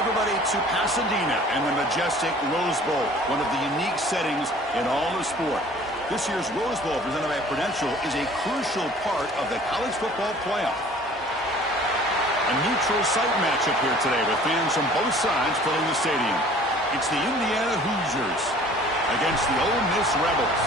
everybody to Pasadena and the majestic Rose Bowl, one of the unique settings in all of sport. This year's Rose Bowl, presented by Prudential, is a crucial part of the college football playoff. A neutral site matchup here today with fans from both sides filling the stadium. It's the Indiana Hoosiers against the Ole Miss Rebels.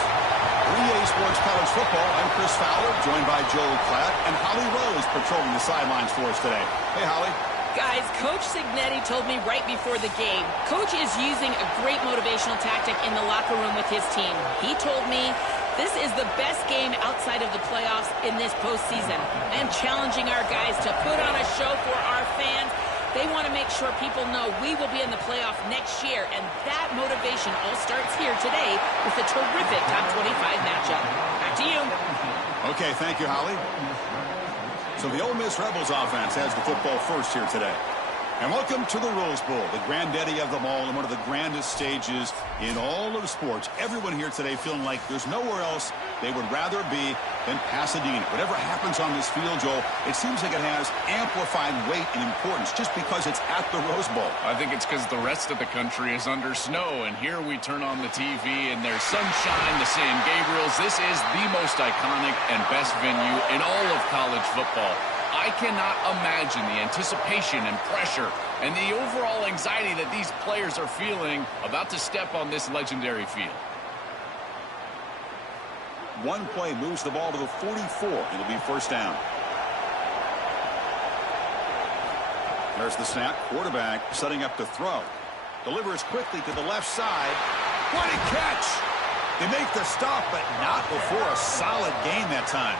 For EA Sports College Football, I'm Chris Fowler, joined by Joel Klatt and Holly Rose patrolling the sidelines for us today. Hey, Holly. Guys, Coach Cignetti told me right before the game, Coach is using a great motivational tactic in the locker room with his team. He told me this is the best game outside of the playoffs in this postseason. I am challenging our guys to put on a show for our fans. They want to make sure people know we will be in the playoff next year, and that motivation all starts here today with a terrific top 25 matchup. Back to you. Okay, thank you, Holly. So the Ole Miss Rebels offense has the football first here today. And welcome to the Rose Bowl, the granddaddy of them all and one of the grandest stages in all of sports. Everyone here today feeling like there's nowhere else they would rather be than Pasadena. Whatever happens on this field, Joel, it seems like it has amplified weight and importance just because it's at the Rose Bowl. I think it's because the rest of the country is under snow, and here we turn on the TV and there's sunshine, the San Gabriels. This is the most iconic and best venue in all of college football. I cannot imagine the anticipation and pressure and the overall anxiety that these players are feeling about to step on this legendary field. One play moves the ball to the 44. It'll be first down. There's the snap. Quarterback setting up to throw. Delivers quickly to the left side. What a catch! They make the stop, but not before a solid gain that time.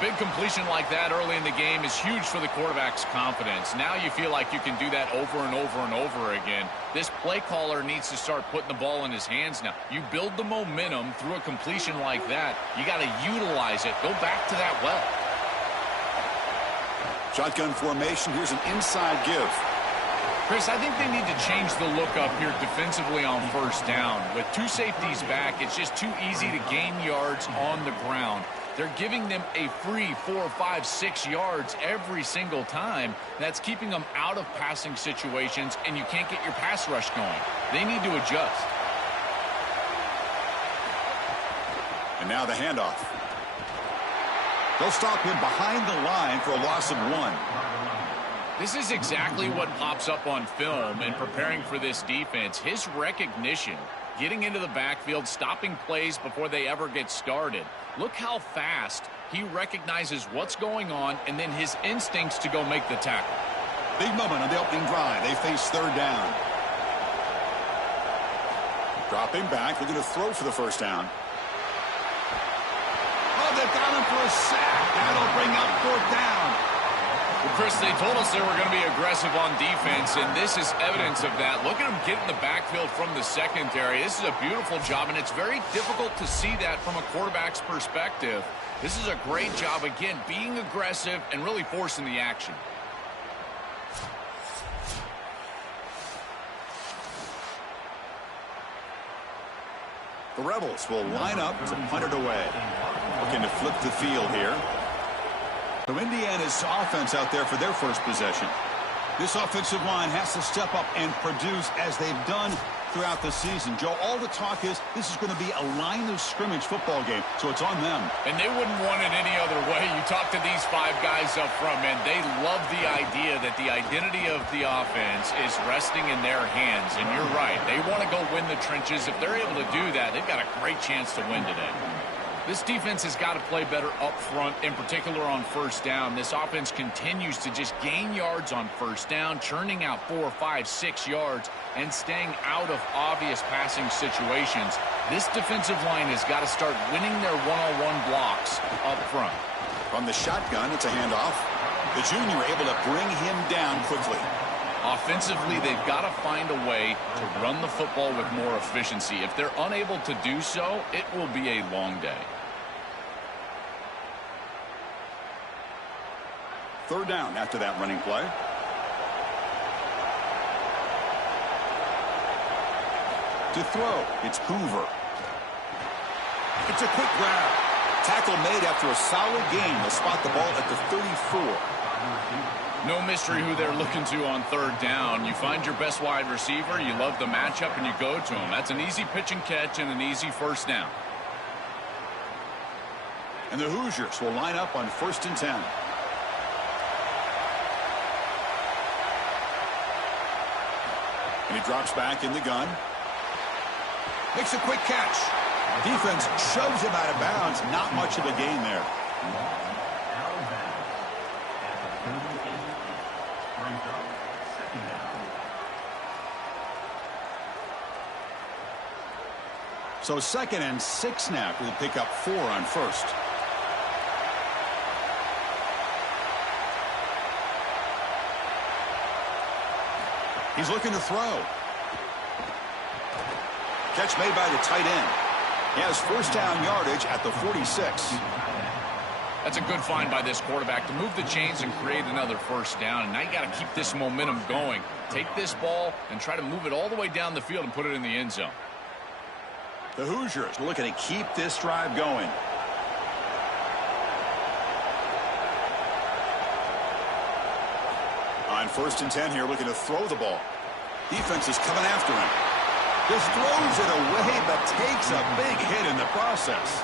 Big completion like that early in the game is huge for the quarterback's confidence. Now you feel like you can do that over and over and over again. This play caller needs to start putting the ball in his hands now. You build the momentum through a completion like that. You got to utilize it. Go back to that well. Shotgun formation. Here's an inside give. Chris, I think they need to change the look up here defensively on first down. With two safeties back, it's just too easy to gain yards on the ground. They're giving them a free 4, 5, 6 yards every single time. That's keeping them out of passing situations, and you can't get your pass rush going. They need to adjust. And now the handoff. They'll stop him behind the line for a loss of 1. This is exactly what pops up on film in preparing for this defense. His recognition, getting into the backfield, stopping plays before they ever get started. Look how fast he recognizes what's going on and then his instincts to go make the tackle. Big moment on the opening drive. They face third down. Dropping back. Looking to throw for the first down. Oh, they got him for a sack. That'll bring up fourth down. Well, Chris, they told us they were going to be aggressive on defense, and this is evidence of that. Look at them get in the backfield from the secondary. This is a beautiful job, and it's very difficult to see that from a quarterback's perspective. This is a great job, again, being aggressive and really forcing the action. The Rebels will line up to punt it away. Looking to flip the field here. So Indiana's offense out there for their first possession. This offensive line has to step up and produce as they've done throughout the season. Joe, all the talk is this is going to be a line of scrimmage football game, so it's on them. And they wouldn't want it any other way. You talk to these 5 guys up front, man, they love the idea that the identity of the offense is resting in their hands. And you're right, they want to go win the trenches. If they're able to do that, they've got a great chance to win today. This defense has got to play better up front, in particular on first down. This offense continues to just gain yards on first down, churning out 4, 5, 6 yards, and staying out of obvious passing situations. This defensive line has got to start winning their one-on-one blocks up front. From the shotgun, it's a handoff. The junior able to bring him down quickly. Offensively, they've got to find a way to run the football with more efficiency. If they're unable to do so, it will be a long day. Third down after that running play. To throw, it's Hoover. It's a quick grab. Tackle made after a solid gain. They'll spot the ball at the 34. No mystery who they're looking to on third down. You find your best wide receiver, you love the matchup, and you go to him. That's an easy pitch and catch and an easy first down. And the Hoosiers will line up on 1st and 10. And he drops back in the gun. Makes a quick catch. Defense shoves him out of bounds. Not much of a gain there. So 2nd and 6 now. We'll pick up 4 on 1st. He's looking to throw. Catch made by the tight end. He has 1st down yardage at the 46. That's a good find by this quarterback to move the chains and create another 1st down. And now you got to keep this momentum going. Take this ball and try to move it all the way down the field and put it in the end zone. The Hoosiers looking to keep this drive going. On 1st and 10 here, looking to throw the ball. Defense is coming after him. Just throws it away, but takes a big hit in the process.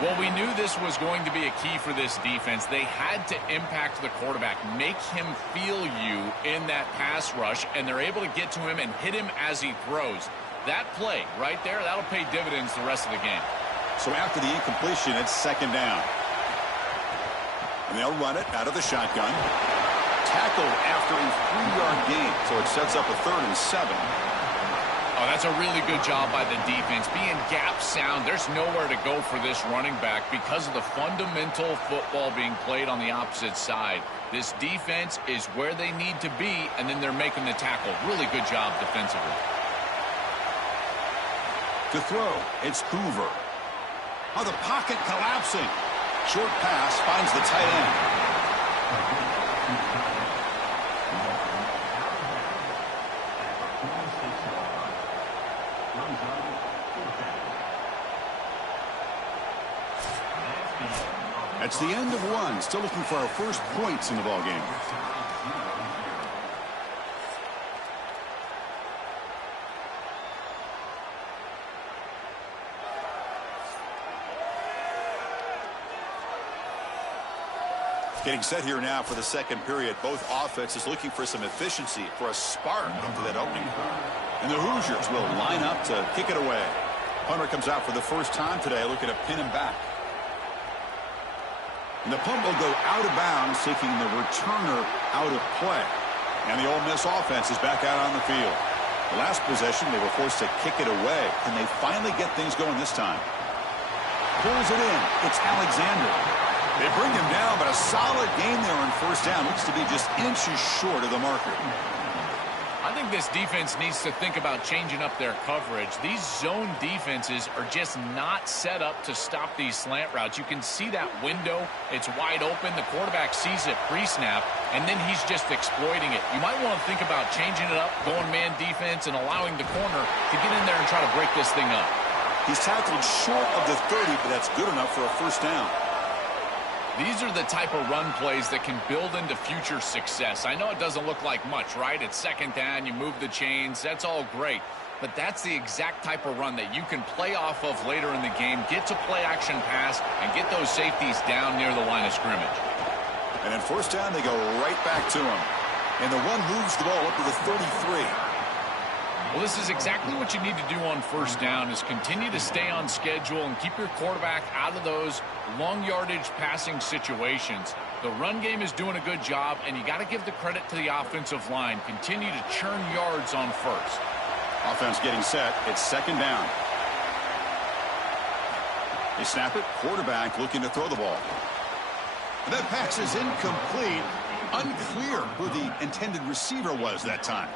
Well, we knew this was going to be a key for this defense. They had to impact the quarterback, make him feel you in that pass rush, and they're able to get to him and hit him as he throws. That play right there, that'll pay dividends the rest of the game. So after the incompletion, it's 2nd down. And they'll run it out of the shotgun. Tackled after a 3-yard gain, so it sets up a 3rd and 7. Oh, that's a really good job by the defense. Being gap sound, there's nowhere to go for this running back because of the fundamental football being played on the opposite side. This defense is where they need to be, and then they're making the tackle. Really good job defensively. To throw, it's Hoover. Oh, the pocket collapsing. Short pass finds the tight end. That's the end of 1. Still looking for our first points in the ballgame. Getting set here now for the 2nd period. Both offenses looking for some efficiency, for a spark into that opening quarter. And the Hoosiers will line up to kick it away. Punter comes out for the first time today, looking to pin him back. And the punt will go out of bounds, taking the returner out of play. And the Ole Miss offense is back out on the field. The last possession, they were forced to kick it away. Can they finally get things going this time? Pulls it in. It's Alexander. They bring him down, but a solid gain there on 1st down. Looks to be just inches short of the marker. I think this defense needs to think about changing up their coverage. These zone defenses are just not set up to stop these slant routes. You can see that window. It's wide open. The quarterback sees it pre-snap, and then he's just exploiting it. You might want to think about changing it up, going man defense, and allowing the corner to get in there and try to break this thing up. He's tackled short of the 30, but that's good enough for a 1st down. These are the type of run plays that can build into future success. I know it doesn't look like much, right? It's 2nd down, you move the chains, that's all great. But that's the exact type of run that you can play off of later in the game, get to play action pass, and get those safeties down near the line of scrimmage. And then 1st down, they go right back to him. And the one moves the ball up to the 33. Well, this is exactly what you need to do on 1st down is continue to stay on schedule and keep your quarterback out of those long yardage passing situations. The run game is doing a good job, and you got to give the credit to the offensive line. Continue to churn yards on 1st. Offense getting set. It's 2nd down. They snap it. Quarterback looking to throw the ball. And that pass is incomplete. Unclear who the intended receiver was that time.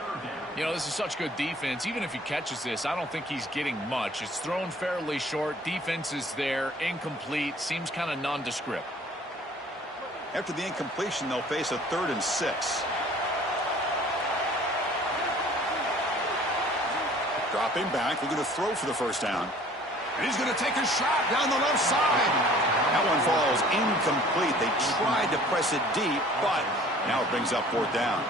You know, this is such good defense. Even if he catches this, I don't think he's getting much. It's thrown fairly short. Defense is there. Incomplete. Seems kind of nondescript. After the incompletion, they'll face a 3rd and 6. Dropping back. Looking to throw for the 1st down. And he's going to take a shot down the left side. That one falls incomplete. They tried to press it deep, but now it brings up fourth down.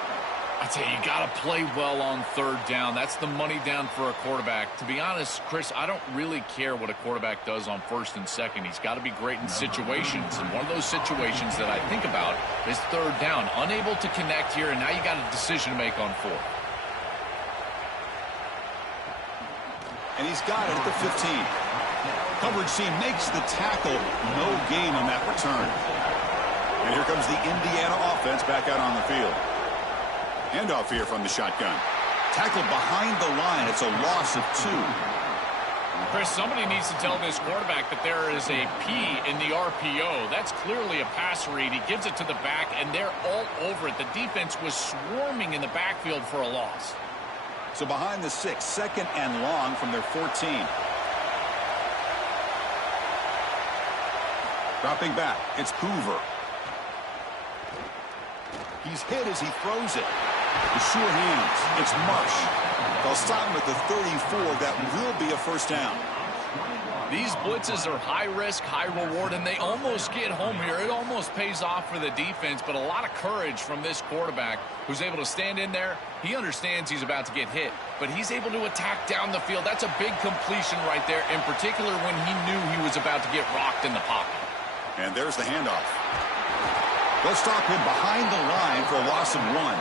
I tell you, you got to play well on third down. That's the money down for a quarterback. To be honest, Chris, I don't really care what a quarterback does on first and second. He's got to be great in situations. And one of those situations that I think about is third down. Unable to connect here, and now you got a decision to make on fourth. And he's got it at the 15. Coverage team makes the tackle. No gain on that return. And here comes the Indiana offense back out on the field. Handoff here from the shotgun. Tackled behind the line. It's a loss of 2. Chris, somebody needs to tell this quarterback that there is a P in the RPO. That's clearly a pass read. He gives it to the back, and they're all over it. The defense was swarming in the backfield for a loss. So behind the 6, second and long from their 14. Dropping back, it's Hoover. He's hit as he throws it. The sure hands, it's Marsh. They'll stop him at the 34. That will be a first down. These blitzes are high risk, high reward, and they almost get home here. It almost pays off for the defense, but a lot of courage from this quarterback who's able to stand in there. He understands he's about to get hit, but he's able to attack down the field. That's a big completion right there, in particular when he knew he was about to get rocked in the pocket. And there's the handoff. They'll stop him behind the line for a loss of 1.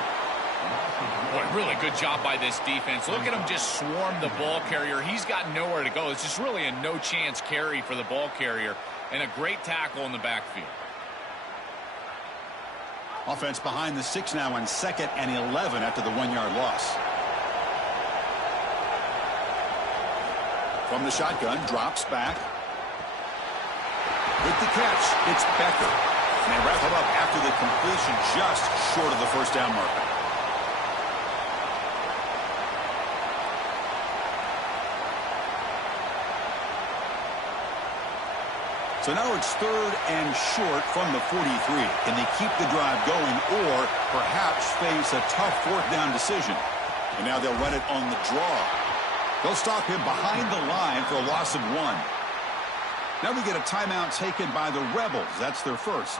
Boy, really good job by this defense. Look at him just swarm the ball carrier. He's got nowhere to go. It's just really a no-chance carry for the ball carrier, and a great tackle in the backfield. Offense behind the 6 now on 2nd and 11 after the 1-yard loss. From the shotgun, drops back. With the catch, it's Becker. And they wrap him up after the completion, just short of the first down marker. So now it's 3rd and short from the 43. Can they keep the drive going or perhaps face a tough 4th down decision? And now they'll run it on the draw. They'll stop him behind the line for a loss of 1. Now we get a timeout taken by the Rebels. That's their first.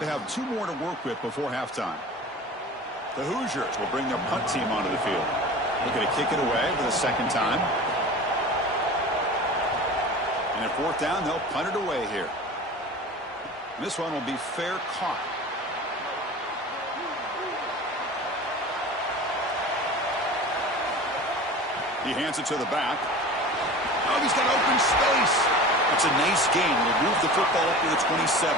They have 2 more to work with before halftime. The Hoosiers will bring their punt team onto the field. Looking to kick it away for the 2nd time. And at 4th down, they'll punt it away here. And this one will be fair caught. He hands it to the back. Oh, he's got open space. It's a nice gain. He'll move the football up to the 27.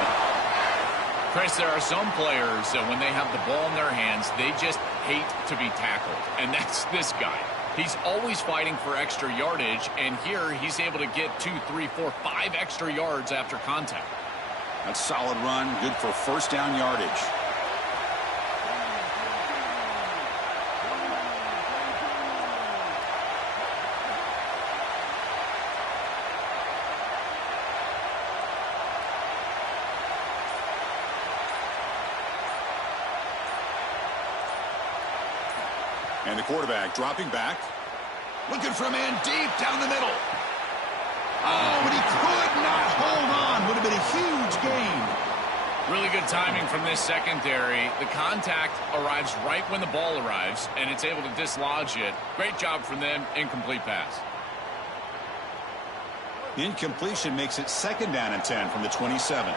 Chris, there are some players that when they have the ball in their hands, they just hate to be tackled. And that's this guy. He's always fighting for extra yardage, and here he's able to get 2, 3, 4, 5 extra yards after contact. That's a solid run, good for first down yardage. And the quarterback dropping back. Looking for a man deep down the middle. Oh, but he could not hold on. Would have been a huge gain. Really good timing from this secondary. The contact arrives right when the ball arrives, and it's able to dislodge it. Great job from them. Incomplete pass. The incompletion makes it 2nd down and 10 from the 27.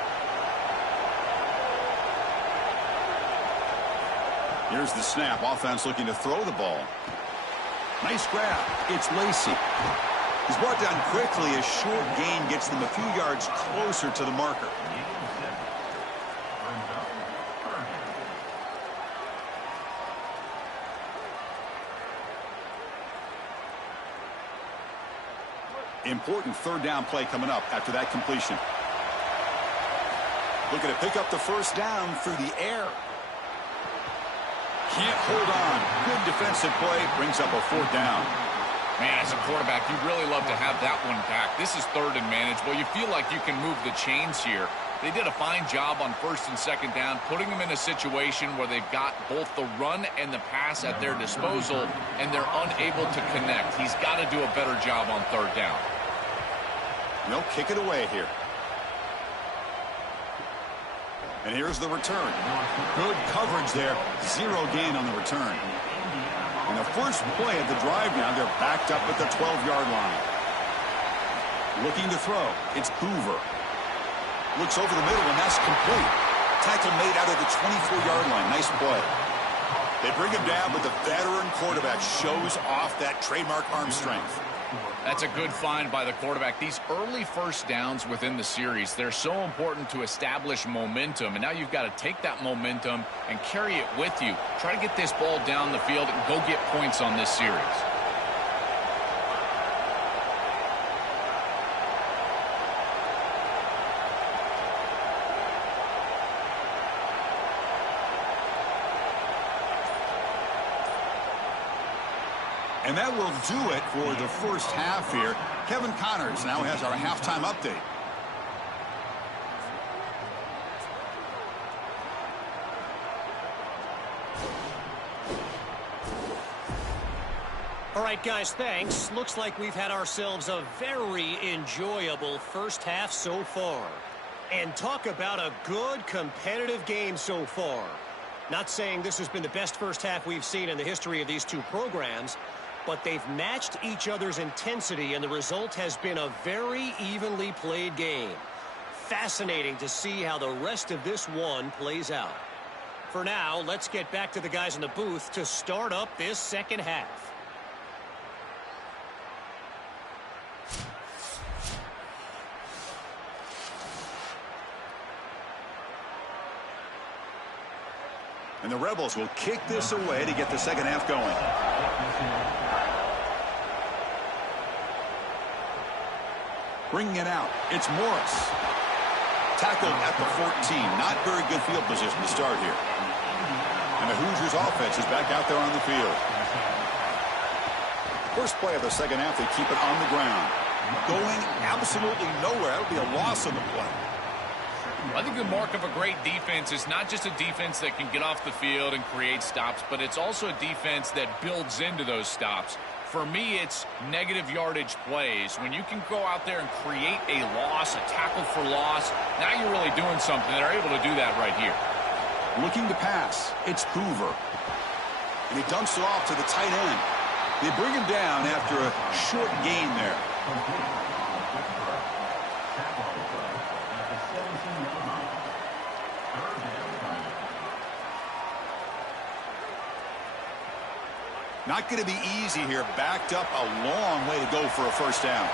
Here's the snap. Offense looking to throw the ball. Nice grab. It's Lacey. He's brought down quickly. A short gain gets them a few yards closer to the marker. Important 3rd down play coming up after that completion. Looking to pick up the first down through the air. Can't hold on. Good defensive play. Brings up a 4th down. Man, as a quarterback, you'd really love to have that one back. This is 3rd and manageable. You feel like you can move the chains here. They did a fine job on 1st and 2nd down, putting them in a situation where they've got both the run and the pass at their disposal, and they're unable to connect. He's got to do a better job on 3rd down. They'll kick it away here. And here's the return. Good coverage there. 0 gain on the return. And the first play of the drive now, they're backed up at the 12-yard line. Looking to throw. It's Hoover. Looks over the middle, and that's complete. Tackle made out of the 24-yard line. Nice play. They bring him down, but the veteran quarterback shows off that trademark arm strength. That's a good find by the quarterback. These early first downs within the series, they're so important to establish momentum. And now you've got to take that momentum and carry it with you. Try to get this ball down the field and go get points on this series. And that will do it for the first half here. Kevin Connors now has our halftime update. All right, guys, thanks. Looks like we've had ourselves a very enjoyable first half so far. And talk about a good competitive game so far. Not saying this has been the best first half we've seen in the history of these two programs, but they've matched each other's intensity, and the result has been a very evenly played game. Fascinating to see how the rest of this one plays out. For now, let's get back to the guys in the booth to start up this second half. And the Rebels will kick this away to get the second half going. Bringing it out, it's Morris. Tackled at the 14. Not very good field position to start here. And the Hoosiers offense is back out there on the field. First play of the second half, they keep it on the ground. Going absolutely nowhere. That would be a loss on the play. I think the mark of a great defense is not just a defense that can get off the field and create stops, but it's also a defense that builds into those stops. For me, it's negative yardage plays. When you can go out there and create a loss, a tackle for loss, now you're really doing something. They're able to do that right here. Looking to pass, it's Hoover. And he dumps it off to the tight end. They bring him down after a short gain there. Not going to be easy here. Backed up a long way to go for a first down.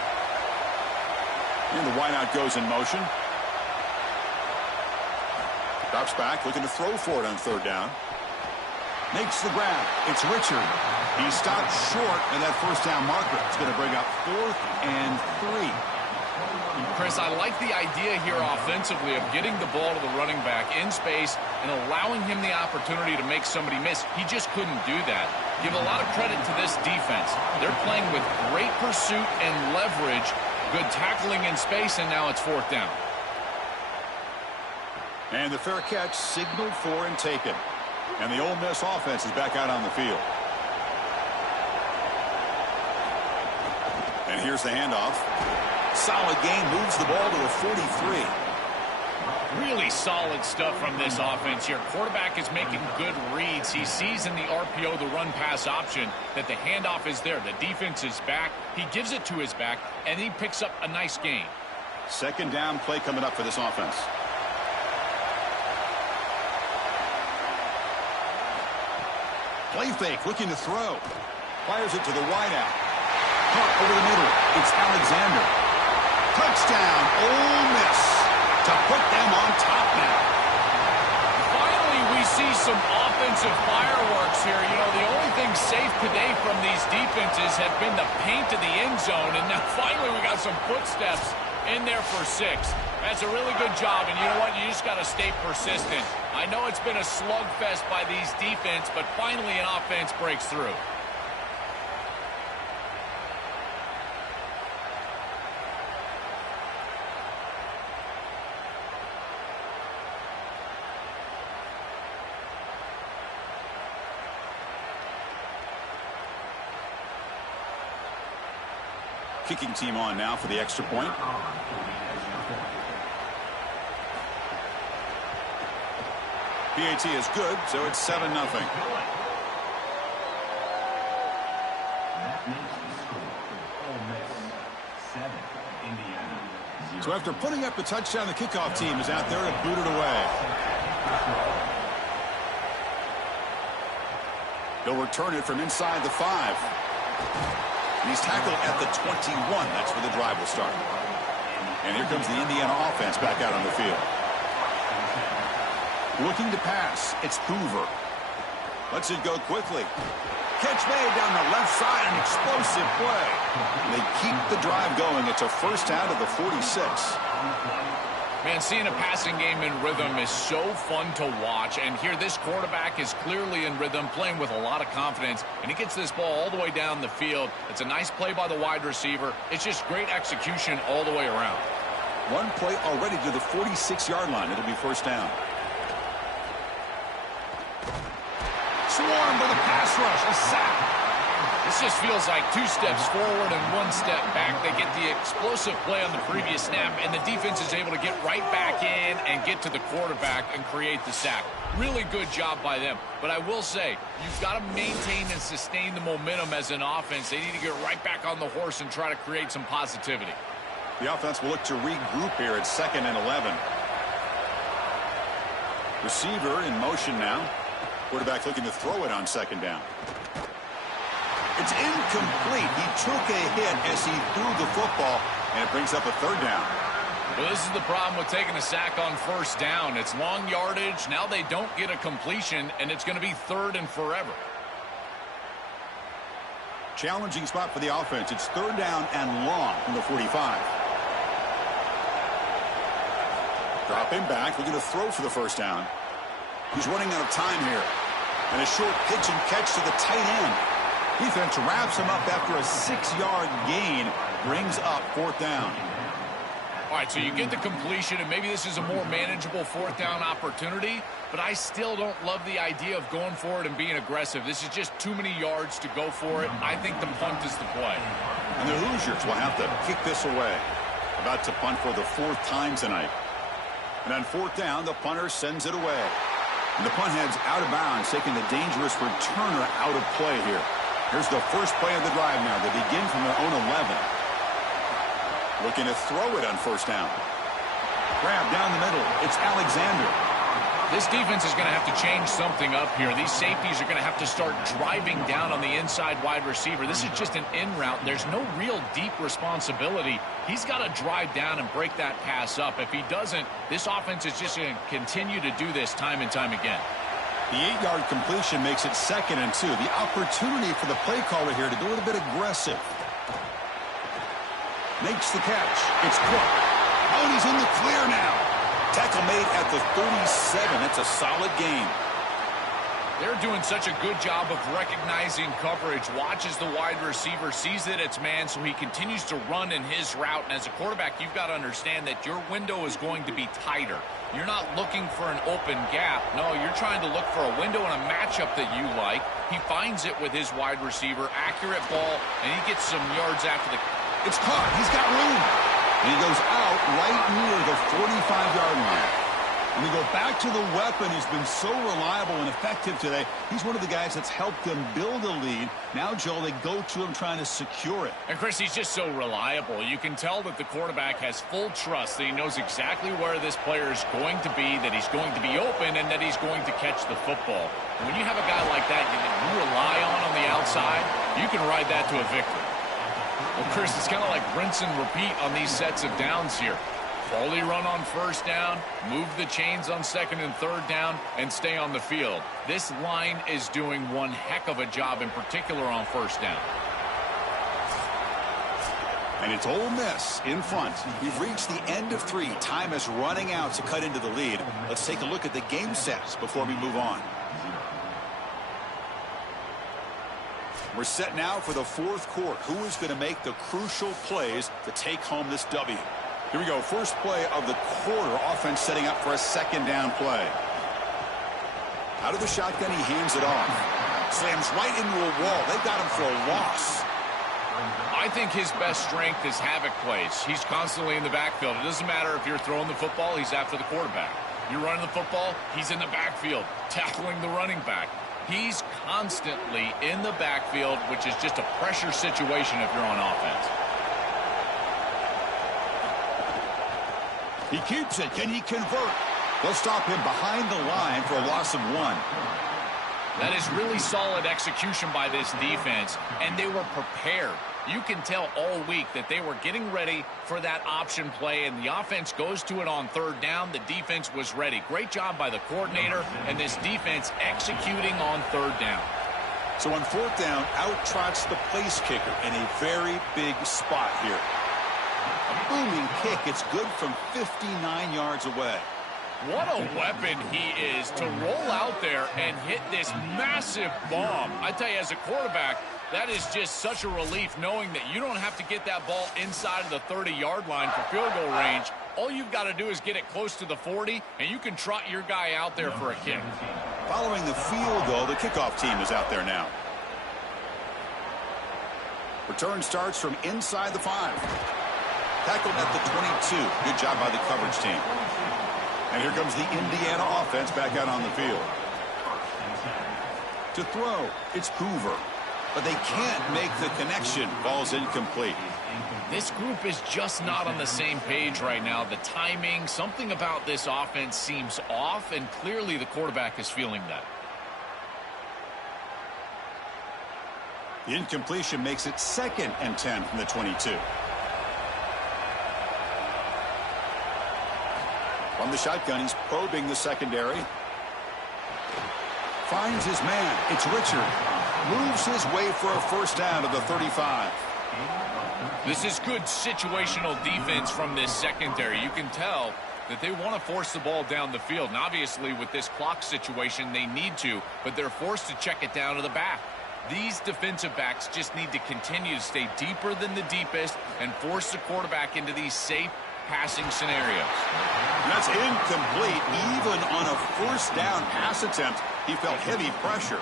And the wideout goes in motion. Drops back, looking to throw for it on third down. Makes the grab. It's Richard. He stopped short of that first down marker. It's going to bring up 4th and 3. Chris, I like the idea here offensively of getting the ball to the running back in space and allowing him the opportunity to make somebody miss. He just couldn't do that. Give a lot of credit to this defense. They're playing with great pursuit and leverage, good tackling in space, and now it's 4th down. And the fair catch signaled for and taken. And the Ole Miss offense is back out on the field. And here's the handoff. Solid gain, moves the ball to the 43. Really solid stuff from this offense here. Quarterback is making good reads. He sees in the RPO, the run-pass option, that the handoff is there. The defense is back. He gives it to his back, and he picks up a nice gain. Second down play coming up for this offense. Play fake, looking to throw. Fires it to the wideout. Caught over the middle. It's Alexander. Touchdown, Ole Miss, to put them on top now. Finally, we see some offensive fireworks here. You know, the only thing safe today from these defenses have been the paint of the end zone, and now finally we got some footsteps in there for 6. That's a really good job, and you know what? You just got to stay persistent. I know it's been a slugfest by these defense, but finally an offense breaks through. Kicking team on now for the extra point. PAT is good, so it's 7-0. So after putting up a touchdown, the kickoff team is out there to boot it away. He'll return it from inside the 5. And he's tackled at the 21. That's where the drive will start. And here comes the Indiana offense back out on the field. Looking to pass. It's Hoover. Lets it go quickly. Catch made down the left side. An explosive play. They keep the drive going. It's a first out of the 46. Man, seeing a passing game in rhythm is so fun to watch. And here, this quarterback is clearly in rhythm, playing with a lot of confidence. And he gets this ball all the way down the field. It's a nice play by the wide receiver. It's just great execution all the way around. One play already to the 46-yard line. It'll be first down. Swarmed with a pass rush, a sack. This just feels like 2 steps forward and 1 step back. They get the explosive play on the previous snap, and the defense is able to get right back in and get to the quarterback and create the sack. Really good job by them. But I will say, you've got to maintain and sustain the momentum as an offense. They need to get right back on the horse and try to create some positivity. The offense will look to regroup here at 2nd and 11. Receiver in motion now. Quarterback looking to throw it on 2nd down. It's incomplete. He took a hit as he threw the football, and it brings up a 3rd down. Well, this is the problem with taking a sack on 1st down. It's long yardage. Now they don't get a completion, and it's going to be 3rd and forever. Challenging spot for the offense. It's 3rd down and long from the 45. Dropping back, looking to throw for the 1st down. He's running out of time here. And a short pitch and catch to the tight end. Defense wraps him up after a 6-yard gain. Brings up 4th down. All right, so you get the completion, and maybe this is a more manageable 4th down opportunity, but I still don't love the idea of going for it and being aggressive. This is just too many yards to go for it. I think the punt is the play. And the Hoosiers will have to kick this away. About to punt for the 4th time tonight. And on 4th down, the punter sends it away. And the punt heads out of bounds, taking the dangerous returner out of play here. Here's the first play of the drive now. They begin from their own 11. Looking to throw it on 1st down. Grab down the middle. It's Alexander. This defense is going to have to change something up here. These safeties are going to have to start driving down on the inside wide receiver. This is just an in route. There's no real deep responsibility. He's got to drive down and break that pass up. If he doesn't, this offense is just going to continue to do this time and time again. The 8-yard completion makes it 2nd and 2. The opportunity for the play caller here to be a little bit aggressive. Makes the catch. It's Cook. Oh, and he's in the clear now. Tackle made at the 37. It's a solid game. They're doing such a good job of recognizing coverage. Watches the wide receiver, sees that it's man, so he continues to run in his route. And as a quarterback, you've got to understand that your window is going to be tighter. You're not looking for an open gap. No, you're trying to look for a window and a matchup that you like. He finds it with his wide receiver. Accurate ball, and he gets some yards after the... It's caught. He's got room. And he goes out right near the 45-yard line. And we go back to the weapon who's been so reliable and effective today. He's one of the guys that's helped them build a lead. Now, Joel, they go to him trying to secure it. And, Chris, he's just so reliable. You can tell that the quarterback has full trust that he knows exactly where this player is going to be, that he's going to be open, and that he's going to catch the football. And when you have a guy like that you rely on the outside, you can ride that to a victory. Well, Chris, it's kind of like rinse and repeat on these sets of downs here. Quality run on 1st down, move the chains on 2nd and 3rd down, and stay on the field. This line is doing one heck of a job, in particular on 1st down. And it's Ole Miss in front. We've reached the end of 3. Time is running out to cut into the lead. Let's take a look at the game sets before we move on. We're set now for the 4th quarter. Who is going to make the crucial plays to take home this W? Here we go. First play of the quarter. Offense setting up for a 2nd down play. Out of the shotgun, he hands it off. Slams right into a wall. They got him for a loss. I think his best strength is havoc plays. He's constantly in the backfield. It doesn't matter if you're throwing the football, he's after the quarterback. You're running the football, he's in the backfield, tackling the running back. He's constantly in the backfield, which is just a pressure situation if you're on offense. He keeps it. Can he convert? They'll stop him behind the line for a loss of 1. That is really solid execution by this defense, and they were prepared. You can tell all week that they were getting ready for that option play, and the offense goes to it on 3rd down. The defense was ready. Great job by the coordinator and this defense executing on 3rd down. So on 4th down, out trots the place kicker in a very big spot here. A booming kick. It's good from 59 yards away. What a weapon he is to roll out there and hit this massive bomb. I tell you, as a quarterback, that is just such a relief knowing that you don't have to get that ball inside of the 30-yard line for field goal range. All you've got to do is get it close to the 40, and you can trot your guy out there for a kick. Following the field, though, the kickoff team is out there now. Return starts from inside the 5. Tackled at the 22. Good job by the coverage team. And here comes the Indiana offense back out on the field. To throw, it's Hoover. But they can't make the connection. Ball's incomplete. This group is just not on the same page right now. The timing, something about this offense seems off, and clearly the quarterback is feeling that. The incompletion makes it 2nd and 10 from the 22. From the shotgun, he's probing the secondary. Finds his man. It's Richard. Moves his way for a 1st down to the 35. This is good situational defense from this secondary. You can tell that they want to force the ball down the field. And obviously, with this clock situation, they need to, but they're forced to check it down to the back. These defensive backs just need to continue to stay deeper than the deepest and force the quarterback into these safe passing scenarios. That's incomplete. Even on a 1st down pass attempt, he felt heavy pressure.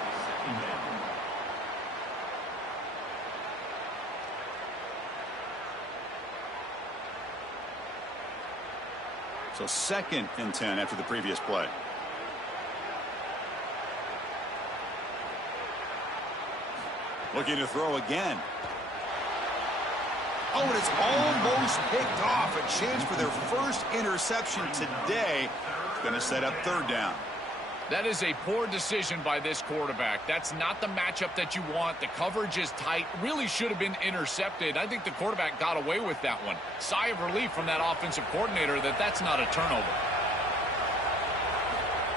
So 2nd and 10 after the previous play. Looking to throw again. Oh, and it's almost picked off. A chance for their first interception today. Going to set up 3rd down. That is a poor decision by this quarterback. That's not the matchup that you want. The coverage is tight. Really should have been intercepted. I think the quarterback got away with that one. Sigh of relief from that offensive coordinator that that's not a turnover.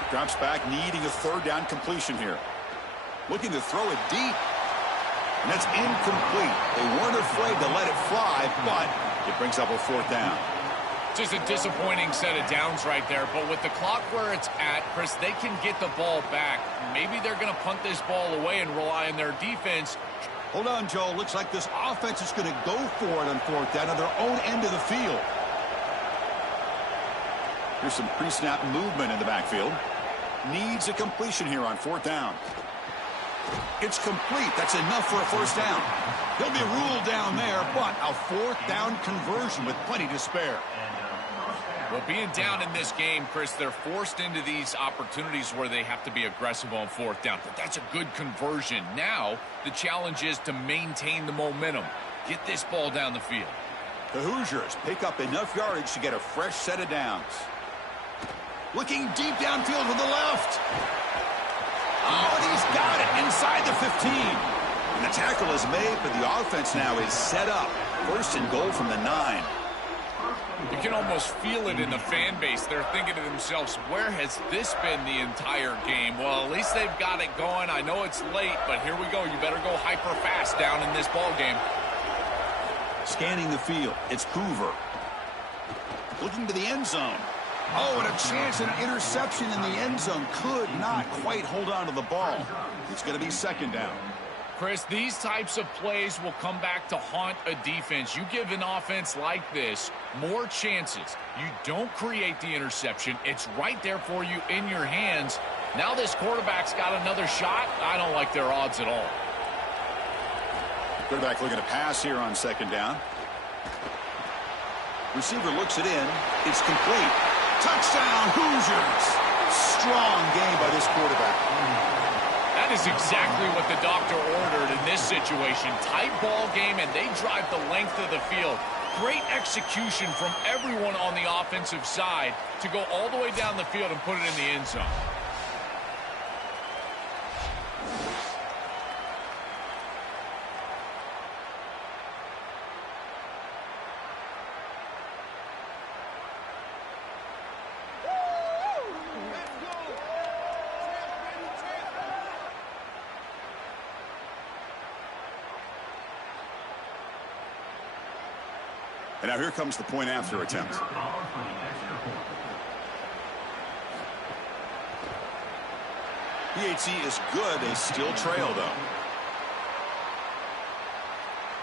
Drops back, needing a 3rd down completion here. Looking to throw it deep. And that's incomplete. They weren't afraid to let it fly, but it brings up a 4th down. Just a disappointing set of downs right there. But with the clock where it's at, Chris, they can get the ball back. Maybe they're going to punt this ball away and rely on their defense. Hold on, Joe. Looks like this offense is going to go for it on 4th down on their own end of the field. Here's some pre-snap movement in the backfield. Needs a completion here on 4th down. It's complete. That's enough for a 1st down. He'll be ruled down there, but a 4th down conversion with plenty to spare. Well, being down in this game, Chris, they're forced into these opportunities where they have to be aggressive on 4th down. But that's a good conversion. Now, the challenge is to maintain the momentum. Get this ball down the field. The Hoosiers pick up enough yardage to get a fresh set of downs. Looking deep downfield to the left. Oh, and he's got it inside the 15. And the tackle is made, but the offense now is set up. 1st and goal from the 9. You can almost feel it in the fan base. They're thinking to themselves, where has this been the entire game? Well, at least they've got it going. I know it's late, but here we go. You better go hyper fast down in this ball game. Scanning the field, it's Hoover. Looking to the end zone. Oh, and a chance at an interception in the end zone. Could not quite hold on to the ball. It's going to be 2nd down. Chris, these types of plays will come back to haunt a defense. You give an offense like this more chances. You don't create the interception. It's right there for you in your hands. Now this quarterback's got another shot. I don't like their odds at all. Quarterback looking to pass here on second down. Receiver looks it in. It's complete. Touchdown, Hoosiers. Strong game by this quarterback. That is exactly what the doctor ordered in this situation. Tight ball game, and they drive the length of the field. Great execution from everyone on the offensive side to go all the way down the field and put it in the end zone. And now here comes the point after attempt. PAT is good. They still trail, though.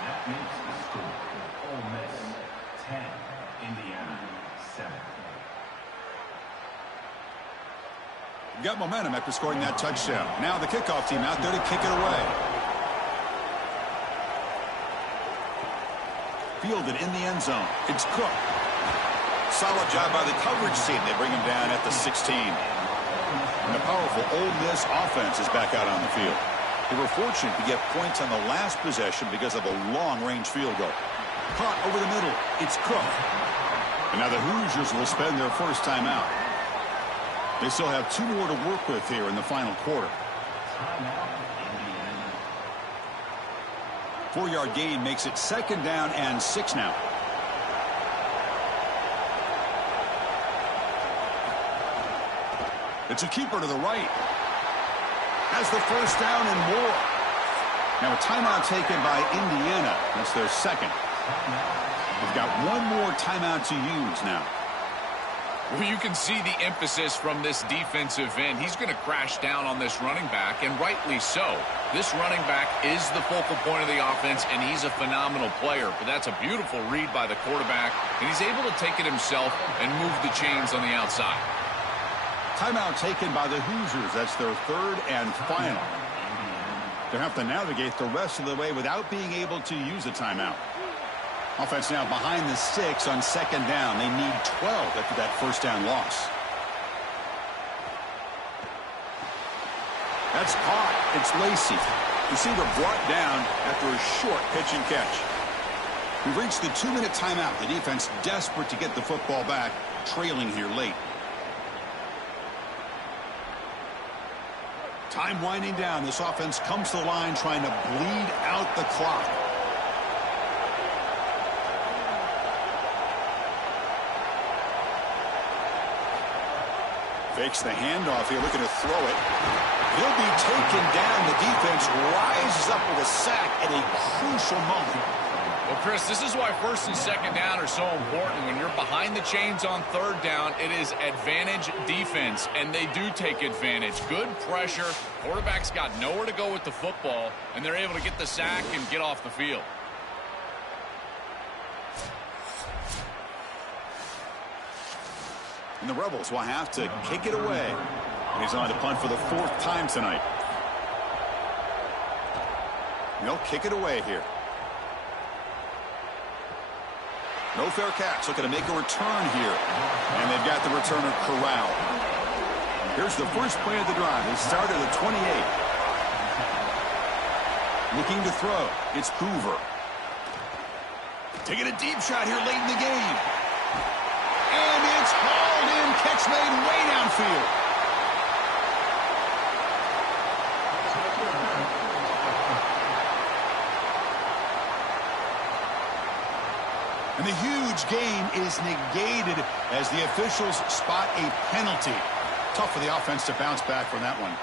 That makes the score Ole Miss 10, Indiana 7. Got momentum after scoring that touchdown. Now the kickoff team out there to kick it away. Fielded in the end zone. It's Cook. Solid job by the coverage team. They bring him down at the 16. And the powerful Ole Miss offense is back out on the field. They were fortunate to get points on the last possession because of a long-range field goal. Caught over the middle. It's Cook. And now the Hoosiers will spend their first timeout. They still have 2 more to work with here in the final quarter. 4-yard gain makes it second down and 6 now. It's a keeper to the right. Has the first down and more. Now a timeout taken by Indiana. That's their second. They've got 1 more timeout to use now. Well, you can see the emphasis from this defensive end. He's going to crash down on this running back, and rightly so. This running back is the focal point of the offense, and he's a phenomenal player. But that's a beautiful read by the quarterback, and he's able to take it himself and move the chains on the outside. Timeout taken by the Hoosiers. That's their third and final. They'll have to navigate the rest of the way without being able to use a timeout. Offense now behind the 6 on second down. They need 12 after that first down loss. That's caught. It's Lacey. Receiver brought down after a short pitch and catch. We've reached the 2-minute timeout. The defense desperate to get the football back, trailing here late. Time winding down. This offense comes to the line trying to bleed out the clock. Fakes the handoff here, looking to throw it. He'll be taken down. The defense rises up with a sack at a crucial moment. Well, Chris, this is why first and second down are so important. When you're behind the chains on third down, it is advantage defense, and they do take advantage. Good pressure. Quarterback's got nowhere to go with the football, and they're able to get the sack and get off the field. And the Rebels will have to kick it away. He's on to punt for the 4th time tonight. They'll kick it away here. No fair catch. Looking to make a return here. And they've got the returner corralled. Here's the first play of the drive. They start at the 28. Looking to throw. It's Hoover. Taking a deep shot here late in the game. And it's hauled in. Catch made way downfield. And the huge game is negated as the officials spot a penalty. Tough for the offense to bounce back from that one.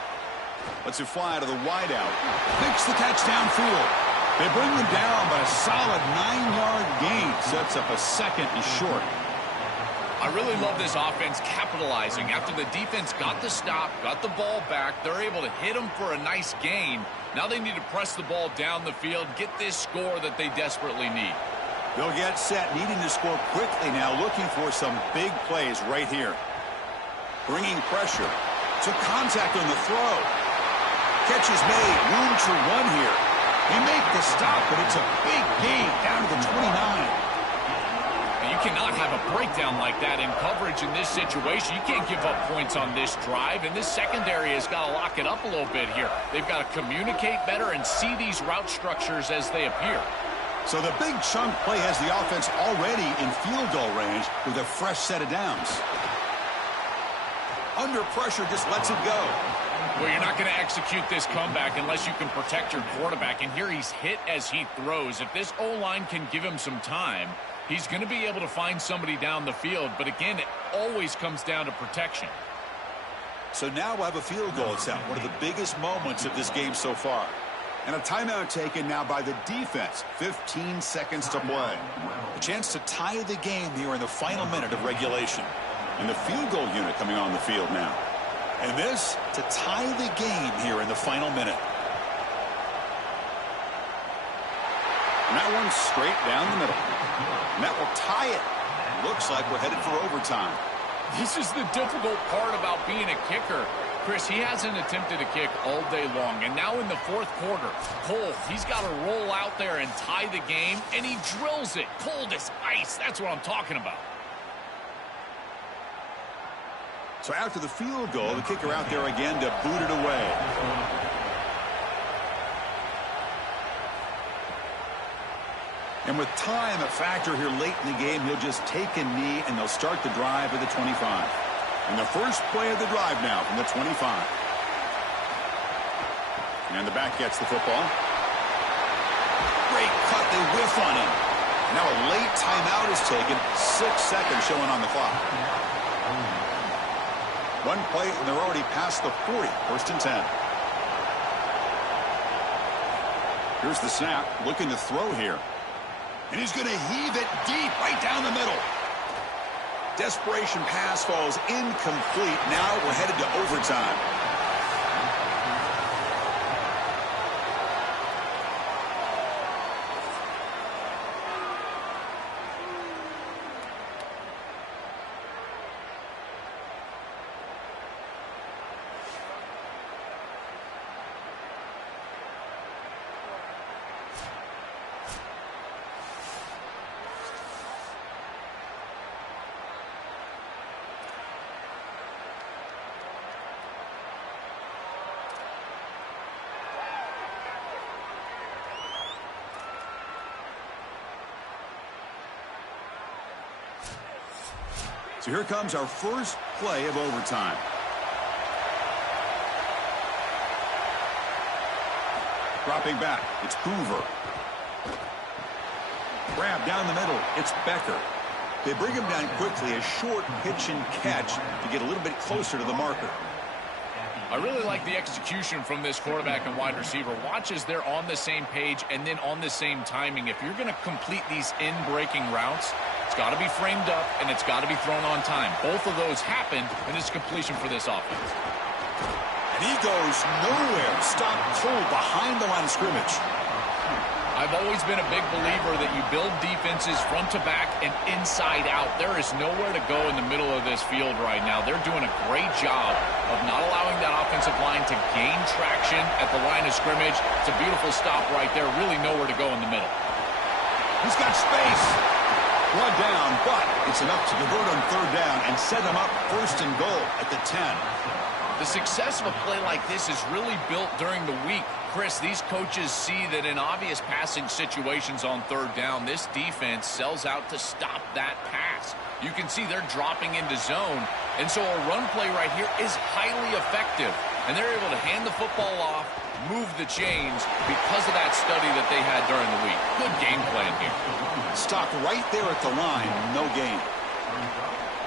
Let's it fly to the wideout. Makes the catch downfield. They bring them down, but a solid 9-yard gain sets up a second and short. I really love this offense capitalizing. After the defense got the stop, got the ball back, they're able to hit them for a nice gain. Now they need to press the ball down the field, get this score that they desperately need. They'll get set, needing to score quickly now, looking for some big plays right here. Bringing pressure. Took contact on the throw. Catch is made. Room to run here. They make the stop, but it's a big gain down to the 29. You cannot have a breakdown like that in coverage in this situation. You can't give up points on this drive, and this secondary has got to lock it up a little bit here. They've got to communicate better and see these route structures as they appear. So the big chunk play has the offense already in field goal range with a fresh set of downs. Under pressure, just lets it go. Well, you're not going to execute this comeback unless you can protect your quarterback, and here he's hit as he throws. If this O-line can give him some time, he's going to be able to find somebody down the field, but again, it always comes down to protection. So now we'll have a field goal attempt, one of the biggest moments of this game so far. And a timeout taken now by the defense. 15 seconds to play. A chance to tie the game here in the final minute of regulation. And the field goal unit coming on the field now. And this to tie the game here in the final minute. And that one's straight down the middle. And that will tie it. Looks like we're headed for overtime. This is the difficult part about being a kicker. Chris, he hasn't attempted a kick all day long. And now in the fourth quarter, Cole, he's got to roll out there and tie the game. And he drills it. Cold as ice. That's what I'm talking about. So after the field goal, the kicker out there again to boot it away. And with time a factor here late in the game, he'll just take a knee and they'll start the drive at the 25. And the first play of the drive now from the 25. And the back gets the football. Great cut, they whiff on him. Now a late timeout is taken, 6 seconds showing on the clock. One play and they're already past the 40, first and 10. Here's the snap, looking to throw here. And he's going to heave it deep right down the middle. Desperation pass falls incomplete. Now we're headed to overtime. So here comes our first play of overtime. Dropping back, it's Hoover. Grab down the middle, it's Becker. They bring him down quickly, a short pitch and catch to get a little bit closer to the marker. I really like the execution from this quarterback and wide receiver. Watch as they're on the same page and then on the same timing. If you're going to complete these in-breaking routes, it's got to be framed up and it's got to be thrown on time. Both of those happen, and it's completion for this offense. And he goes nowhere. Stopped cold behind the line of scrimmage. I've always been a big believer that you build defenses front to back and inside out. There is nowhere to go in the middle of this field right now. They're doing a great job of not allowing that offensive line to gain traction at the line of scrimmage. It's a beautiful stop right there. Really nowhere to go in the middle. He's got space. Run down, but it's enough to convert on third down and set him up first and goal at the 10. The success of a play like this is really built during the week. Chris, these coaches see that in obvious passing situations on third down, this defense sells out to stop that pass. You can see they're dropping into zone, and so a run play right here is highly effective. And they're able to hand the football off, move the chains because of that study that they had during the week. Good game plan here. Stopped right there at the line, no gain.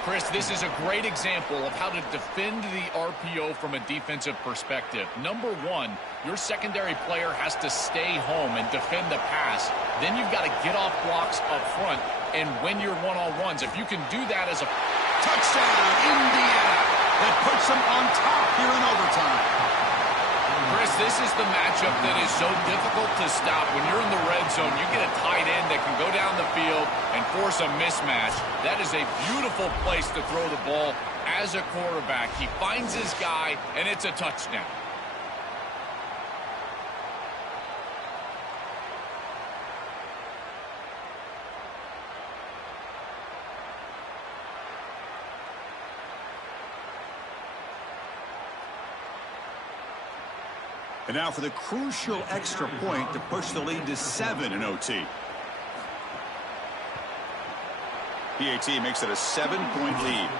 Chris, this is a great example of how to defend the RPO from a defensive perspective. Number one, your secondary player has to stay home and defend the pass. Then you've got to get off blocks up front and win your one-on-ones. If you can do that as a touchdown, Indiana, that puts them on top here in overtime. Chris, this is the matchup that is so difficult to stop. When you're in the red zone, you get a tight end that can go down the field and force a mismatch. That is a beautiful place to throw the ball as a quarterback. He finds his guy, and it's a touchdown. And now for the crucial extra point to push the lead to 7 in OT. PAT makes it a 7-point lead.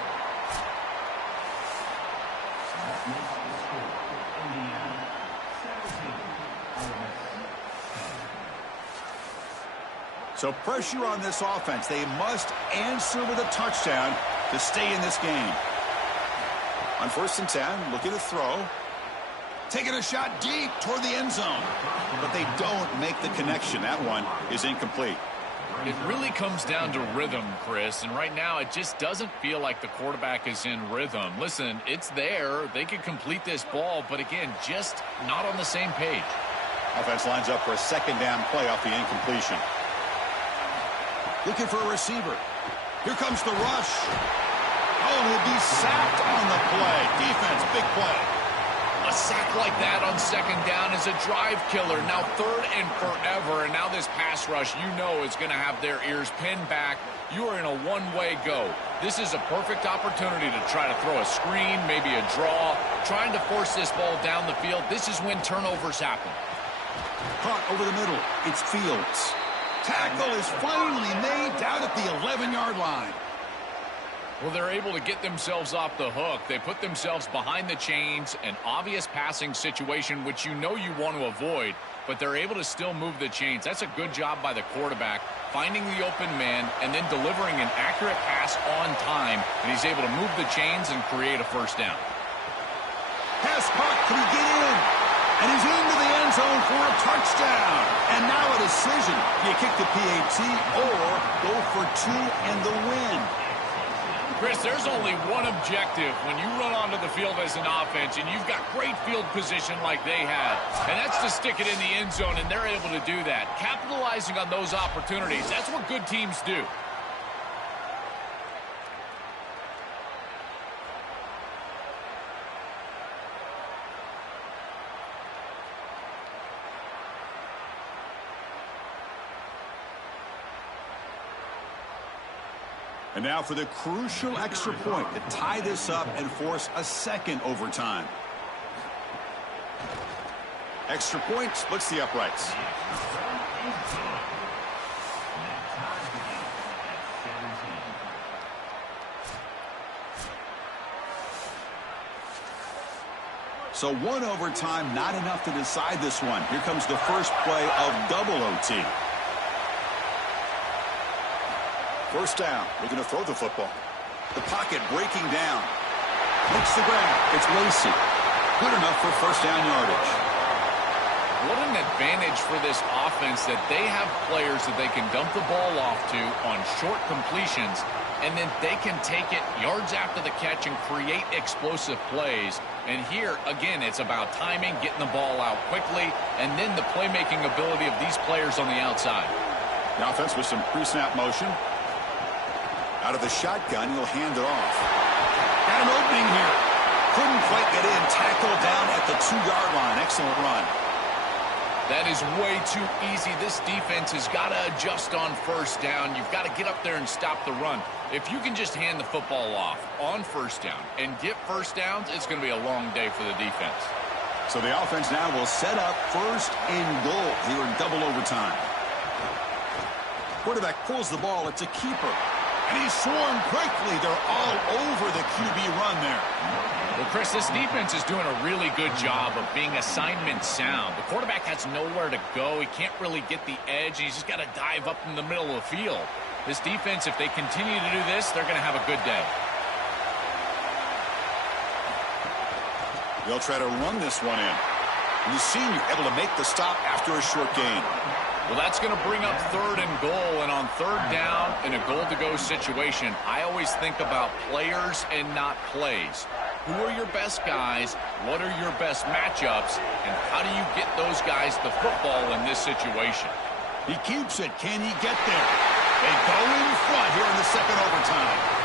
So pressure on this offense. They must answer with a touchdown to stay in this game. On 1st and 10, looking to throw. Taking a shot deep toward the end zone. But they don't make the connection. That one is incomplete. It really comes down to rhythm, Chris, and right now it just doesn't feel like the quarterback is in rhythm. Listen, it's there. They could complete this ball, but again, just not on the same page. Offense lines up for a 2nd down play off the incompletion. Looking for a receiver. Here comes the rush. Oh, and he'll be sacked on the play. Defense, big play. A sack like that on 2nd down is a drive killer. Now 3rd and forever, and now this pass rush, you know, is going to have their ears pinned back. You are in a one-way go. This is a perfect opportunity to try to throw a screen, maybe a draw, trying to force this ball down the field. This is when turnovers happen. Caught over the middle. It's Fields. Tackle is finally made down at the 11-yard line. Well, they're able to get themselves off the hook. They put themselves behind the chains, an obvious passing situation, which you know you want to avoid, but they're able to still move the chains. That's a good job by the quarterback, finding the open man and then delivering an accurate pass on time, and he's able to move the chains and create a 1st down. Pass caught. Can he get in? And he's into the end zone for a touchdown. And now a decision. Do you kick the PAT or go for 2 and the win? Chris, there's only one objective when you run onto the field as an offense and you've got great field position like they had, and that's to stick it in the end zone, and they're able to do that. Capitalizing on those opportunities, that's what good teams do. And now for the crucial extra point to tie this up and force a 2nd overtime. Extra point splits the uprights. So 1 overtime, not enough to decide this one. Here comes the first play of double OT. 1st down, looking to throw the football. The pocket breaking down. Makes the grab. It's Lacey. Good enough for 1st down yardage. What an advantage for this offense that they have players that they can dump the ball off to on short completions, and then they can take it yards after the catch and create explosive plays. And here, again, it's about timing, getting the ball out quickly, and then the playmaking ability of these players on the outside. The offense with some pre-snap motion. Out of the shotgun, he'll hand it off. Got an opening here. Couldn't quite get in. Tackled down at the 2-yard line. Excellent run. That is way too easy. This defense has got to adjust on 1st down. You've got to get up there and stop the run. If you can just hand the football off on 1st down and get 1st downs, it's going to be a long day for the defense. So the offense now will set up 1st and goal here in double overtime. Quarterback pulls the ball. It's a keeper. And he's swarmed quickly. They're all over the QB run there. Well, Chris, this defense is doing a really good job of being assignment sound. The quarterback has nowhere to go. He can't really get the edge. He's just got to dive up in the middle of the field. This defense, if they continue to do this, they're going to have a good day. They'll try to run this one in. And the senior able to make the stop after a short gain. Well, that's going to bring up 3rd and goal, and on 3rd down in a goal-to-go situation, I always think about players and not plays. Who are your best guys? What are your best matchups? And how do you get those guys the football in this situation? He keeps it. Can he get there? They go in front here in the 2nd overtime.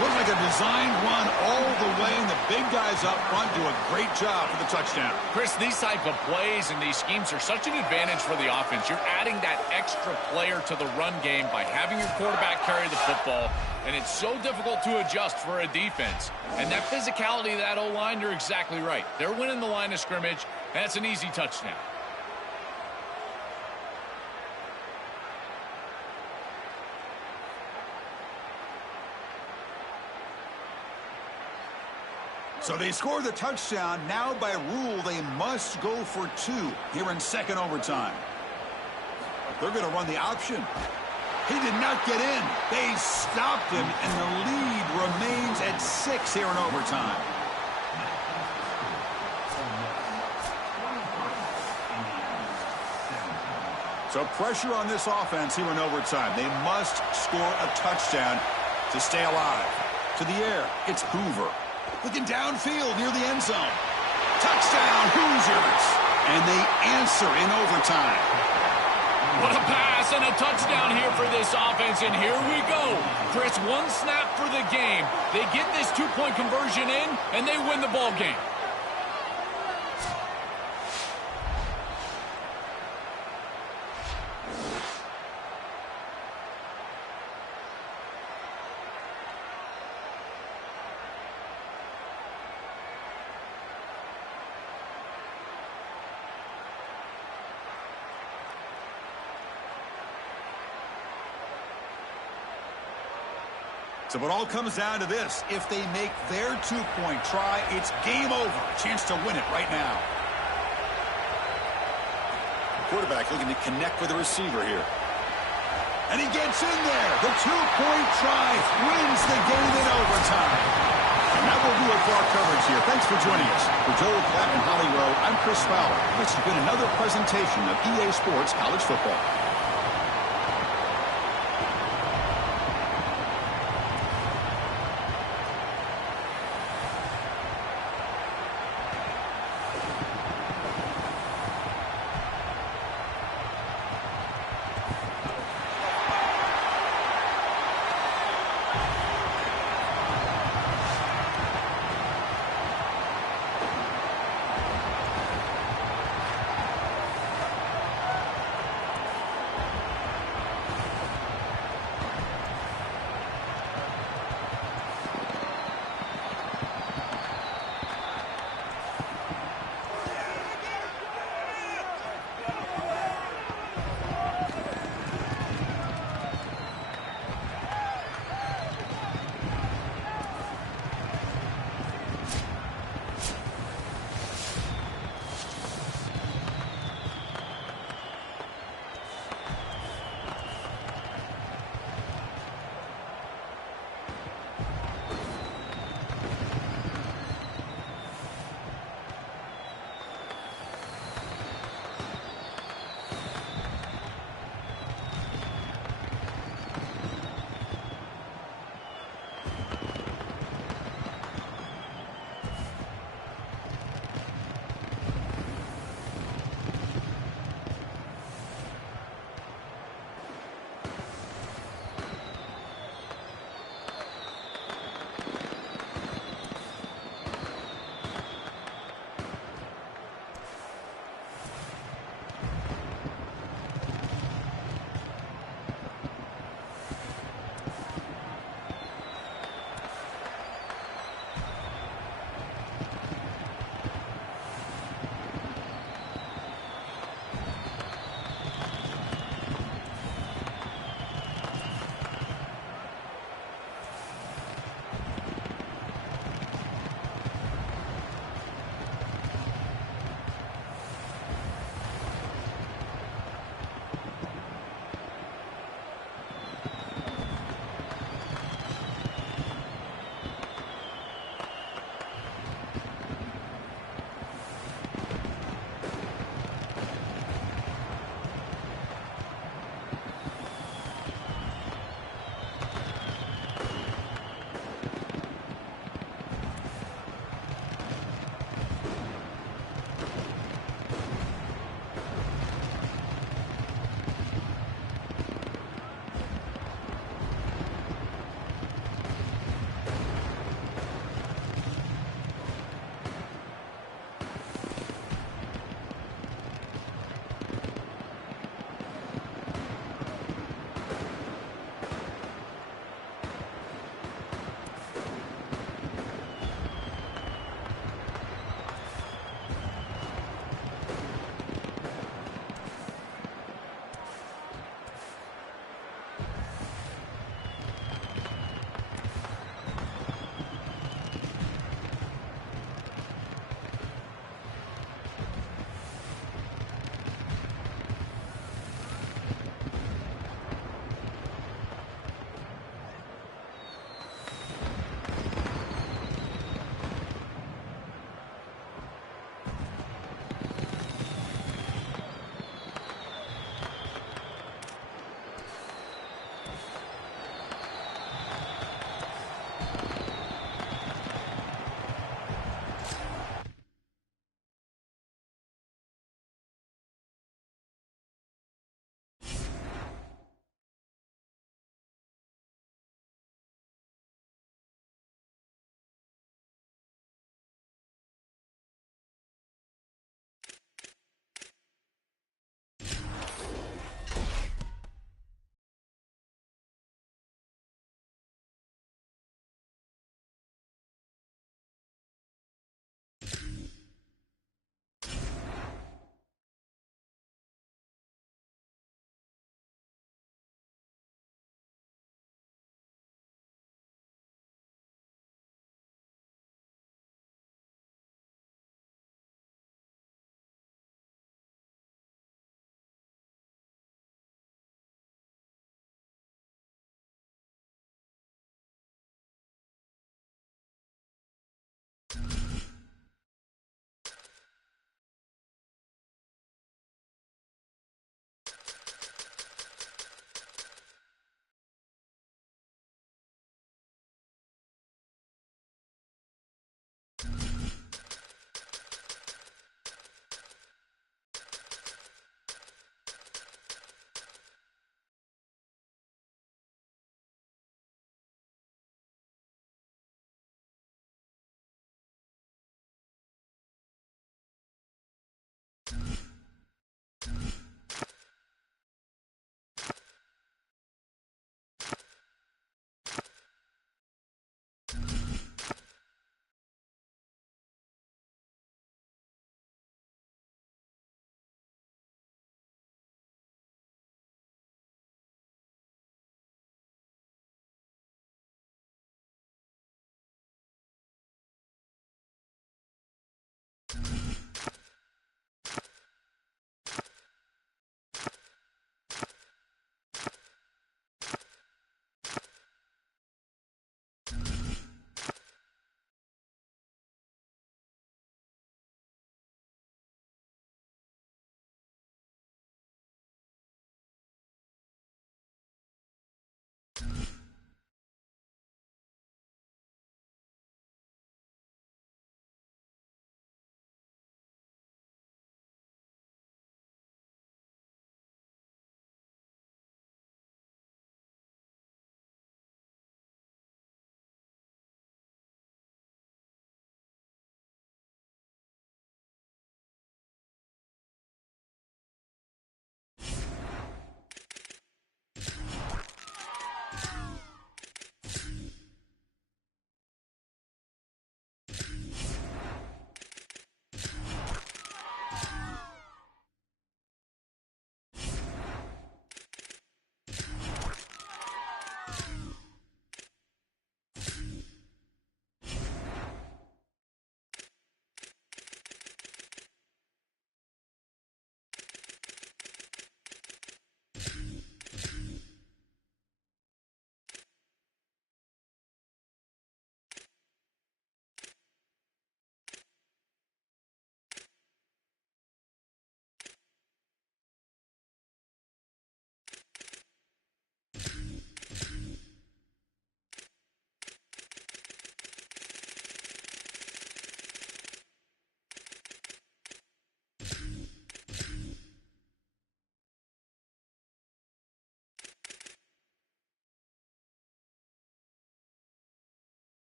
Looks like a designed run all the way, and the big guys up front do a great job for the touchdown. Chris, these type of plays and these schemes are such an advantage for the offense. You're adding that extra player to the run game by having your quarterback carry the football, and it's so difficult to adjust for a defense. And that physicality of that O-line, you're exactly right. They're winning the line of scrimmage. That's an easy touchdown. So they score the touchdown. Now by rule, they must go for 2 here in second overtime. They're going to run the option. He did not get in. They stopped him, and the lead remains at 6 here in overtime. So pressure on this offense here in overtime. They must score a touchdown to stay alive. To the air, it's Hoover. Looking downfield near the end zone. Touchdown, Hoosiers! And they answer in overtime. What a pass and a touchdown here for this offense, and here we go. Chris, 1 snap for the game. They get this 2-point conversion in, and they win the ball game. So it all comes down to this. If they make their 2-point try, it's game over. Chance to win it right now. Quarterback looking to connect with the receiver here. And he gets in there. The 2-point try wins the game in overtime. And that will do it for our coverage here. Thanks for joining us. For Joel Klatt and Holly Rowe, I'm Chris Fowler. This has been another presentation of EA Sports College Football.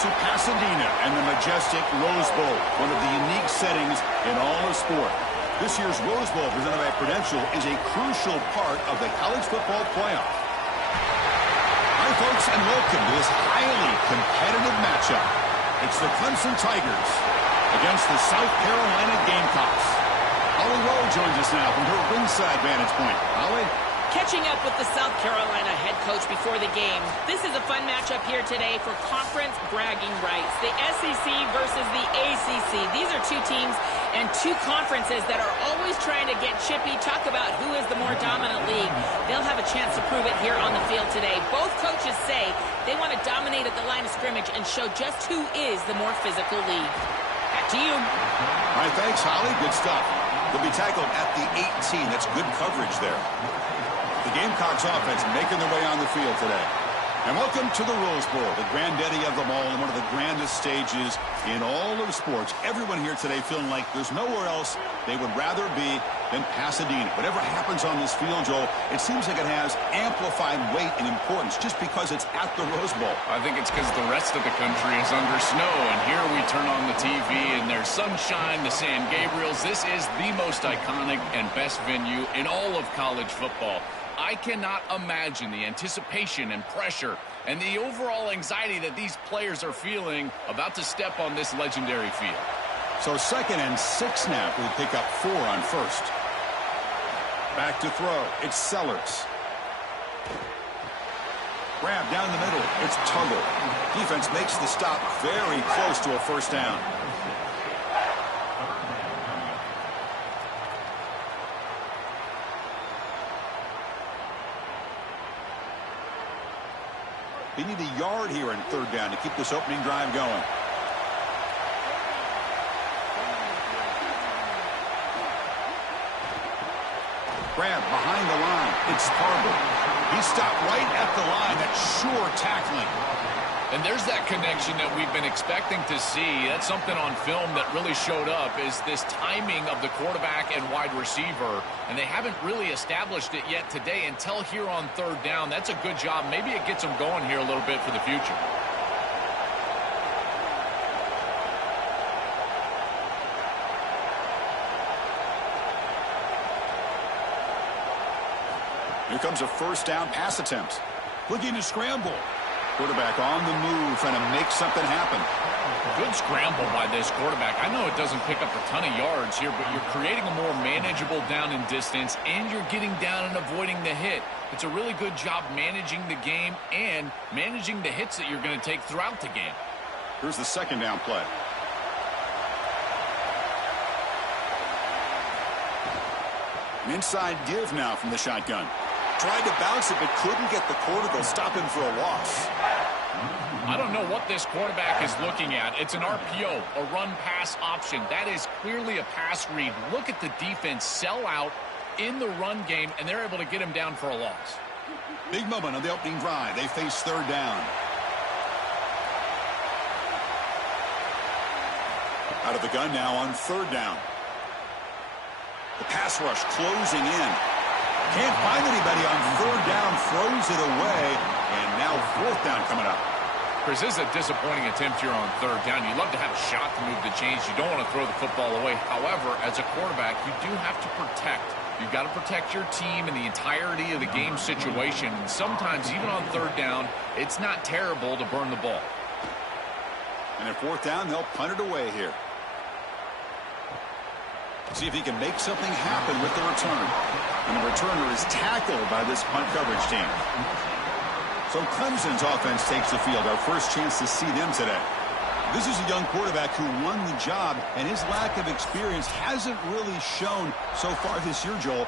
to Pasadena and the majestic Rose Bowl, one of the unique settings in all of sport. This year's Rose Bowl, presented by Prudential, is a crucial part of the college football playoff. Hi, folks, and welcome to this highly competitive matchup. It's the Clemson Tigers against the South Carolina Gamecocks. Holly Rowe joins us now from her ringside vantage point. Holly? Catching up with the South Carolina head coach before the game. This is a fun matchup here today for conference bragging rights. The SEC versus the ACC. These are two teams and two conferences that are always trying to get chippy, talk about who is the more dominant league. They'll have a chance to prove it here on the field today. Both coaches say they want to dominate at the line of scrimmage and show just who is the more physical league. Back to you. All right, thanks, Holly. Good stuff. They'll be tackled at the 18. That's good coverage there. The Gamecocks offense making their way on the field today. And welcome to the Rose Bowl, the granddaddy of them all, and one of the grandest stages in all of sports. Everyone here today feeling like there's nowhere else they would rather be than Pasadena. Whatever happens on this field, Joel, it seems like it has amplified weight and importance just because it's at the Rose Bowl. I think it's because the rest of the country is under snow, and here we turn on the TV and there's sunshine, the San Gabriels. This is the most iconic and best venue in all of college football. I cannot imagine the anticipation and pressure and the overall anxiety that these players are feeling about to step on this legendary field. So 2nd and 6 now. We pick up 4 on first. Back to throw. It's Sellers. Grab down the middle. It's Tuggle. Defense makes the stop very close to a first down. They need a yard here in 3rd down to keep this opening drive going. Grab behind the line. It's Tarver. He stopped right at the line. That's sure tackling. And there's that connection that we've been expecting to see. That's something on film that really showed up, is this timing of the quarterback and wide receiver. And they haven't really established it yet today until here on 3rd down. That's a good job. Maybe it gets them going here a little bit for the future. Here comes a first down pass attempt. Looking to scramble. Quarterback on the move, trying to make something happen. Good scramble by this quarterback. I know it doesn't pick up a ton of yards here, but you're creating a more manageable down and distance, and you're getting down and avoiding the hit. It's a really good job managing the game and managing the hits that you're going to take throughout the game. Here's the 2nd down play. An inside give now from the shotgun. Tried to bounce it, but couldn't get the quarter. They'll stop him for a loss. I don't know what this quarterback is looking at. It's an RPO, a run-pass option. That is clearly a pass read. Look at the defense sell out in the run game, and they're able to get him down for a loss. Big moment on the opening drive. They face 3rd down. Out of the gun now on 3rd down. The pass rush closing in. Can't find anybody on 3rd down, throws it away, and now 4th down coming up. Chris, this is a disappointing attempt here on 3rd down. You'd love to have a shot to move the chains. You don't want to throw the football away. However, as a quarterback, you do have to protect. You've got to protect your team and the entirety of the game situation. And sometimes, even on 3rd down, it's not terrible to burn the ball. And at 4th down, they'll punt it away here. See if he can make something happen with the return. And the returner is tackled by this punt coverage team. So Clemson's offense takes the field. Our first chance to see them today. This is a young quarterback who won the job, and his lack of experience hasn't really shown so far this year, Joel.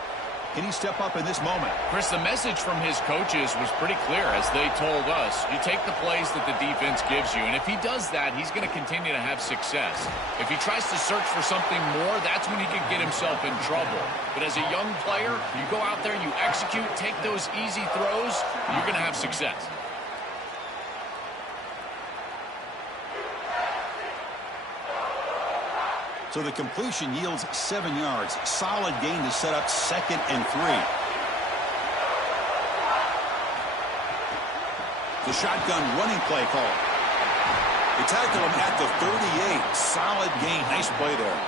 Can he step up in this moment? Chris, the message from his coaches was pretty clear, as they told us. You take the plays that the defense gives you, and if he does that, he's going to continue to have success. If he tries to search for something more, that's when he could get himself in trouble. But as a young player, you go out there, you execute, take those easy throws, you're going to have success. So the completion yields 7 yards. Solid gain to set up 2nd and 3. The shotgun running play call. They tackle him at the 38. Solid gain. Nice play there.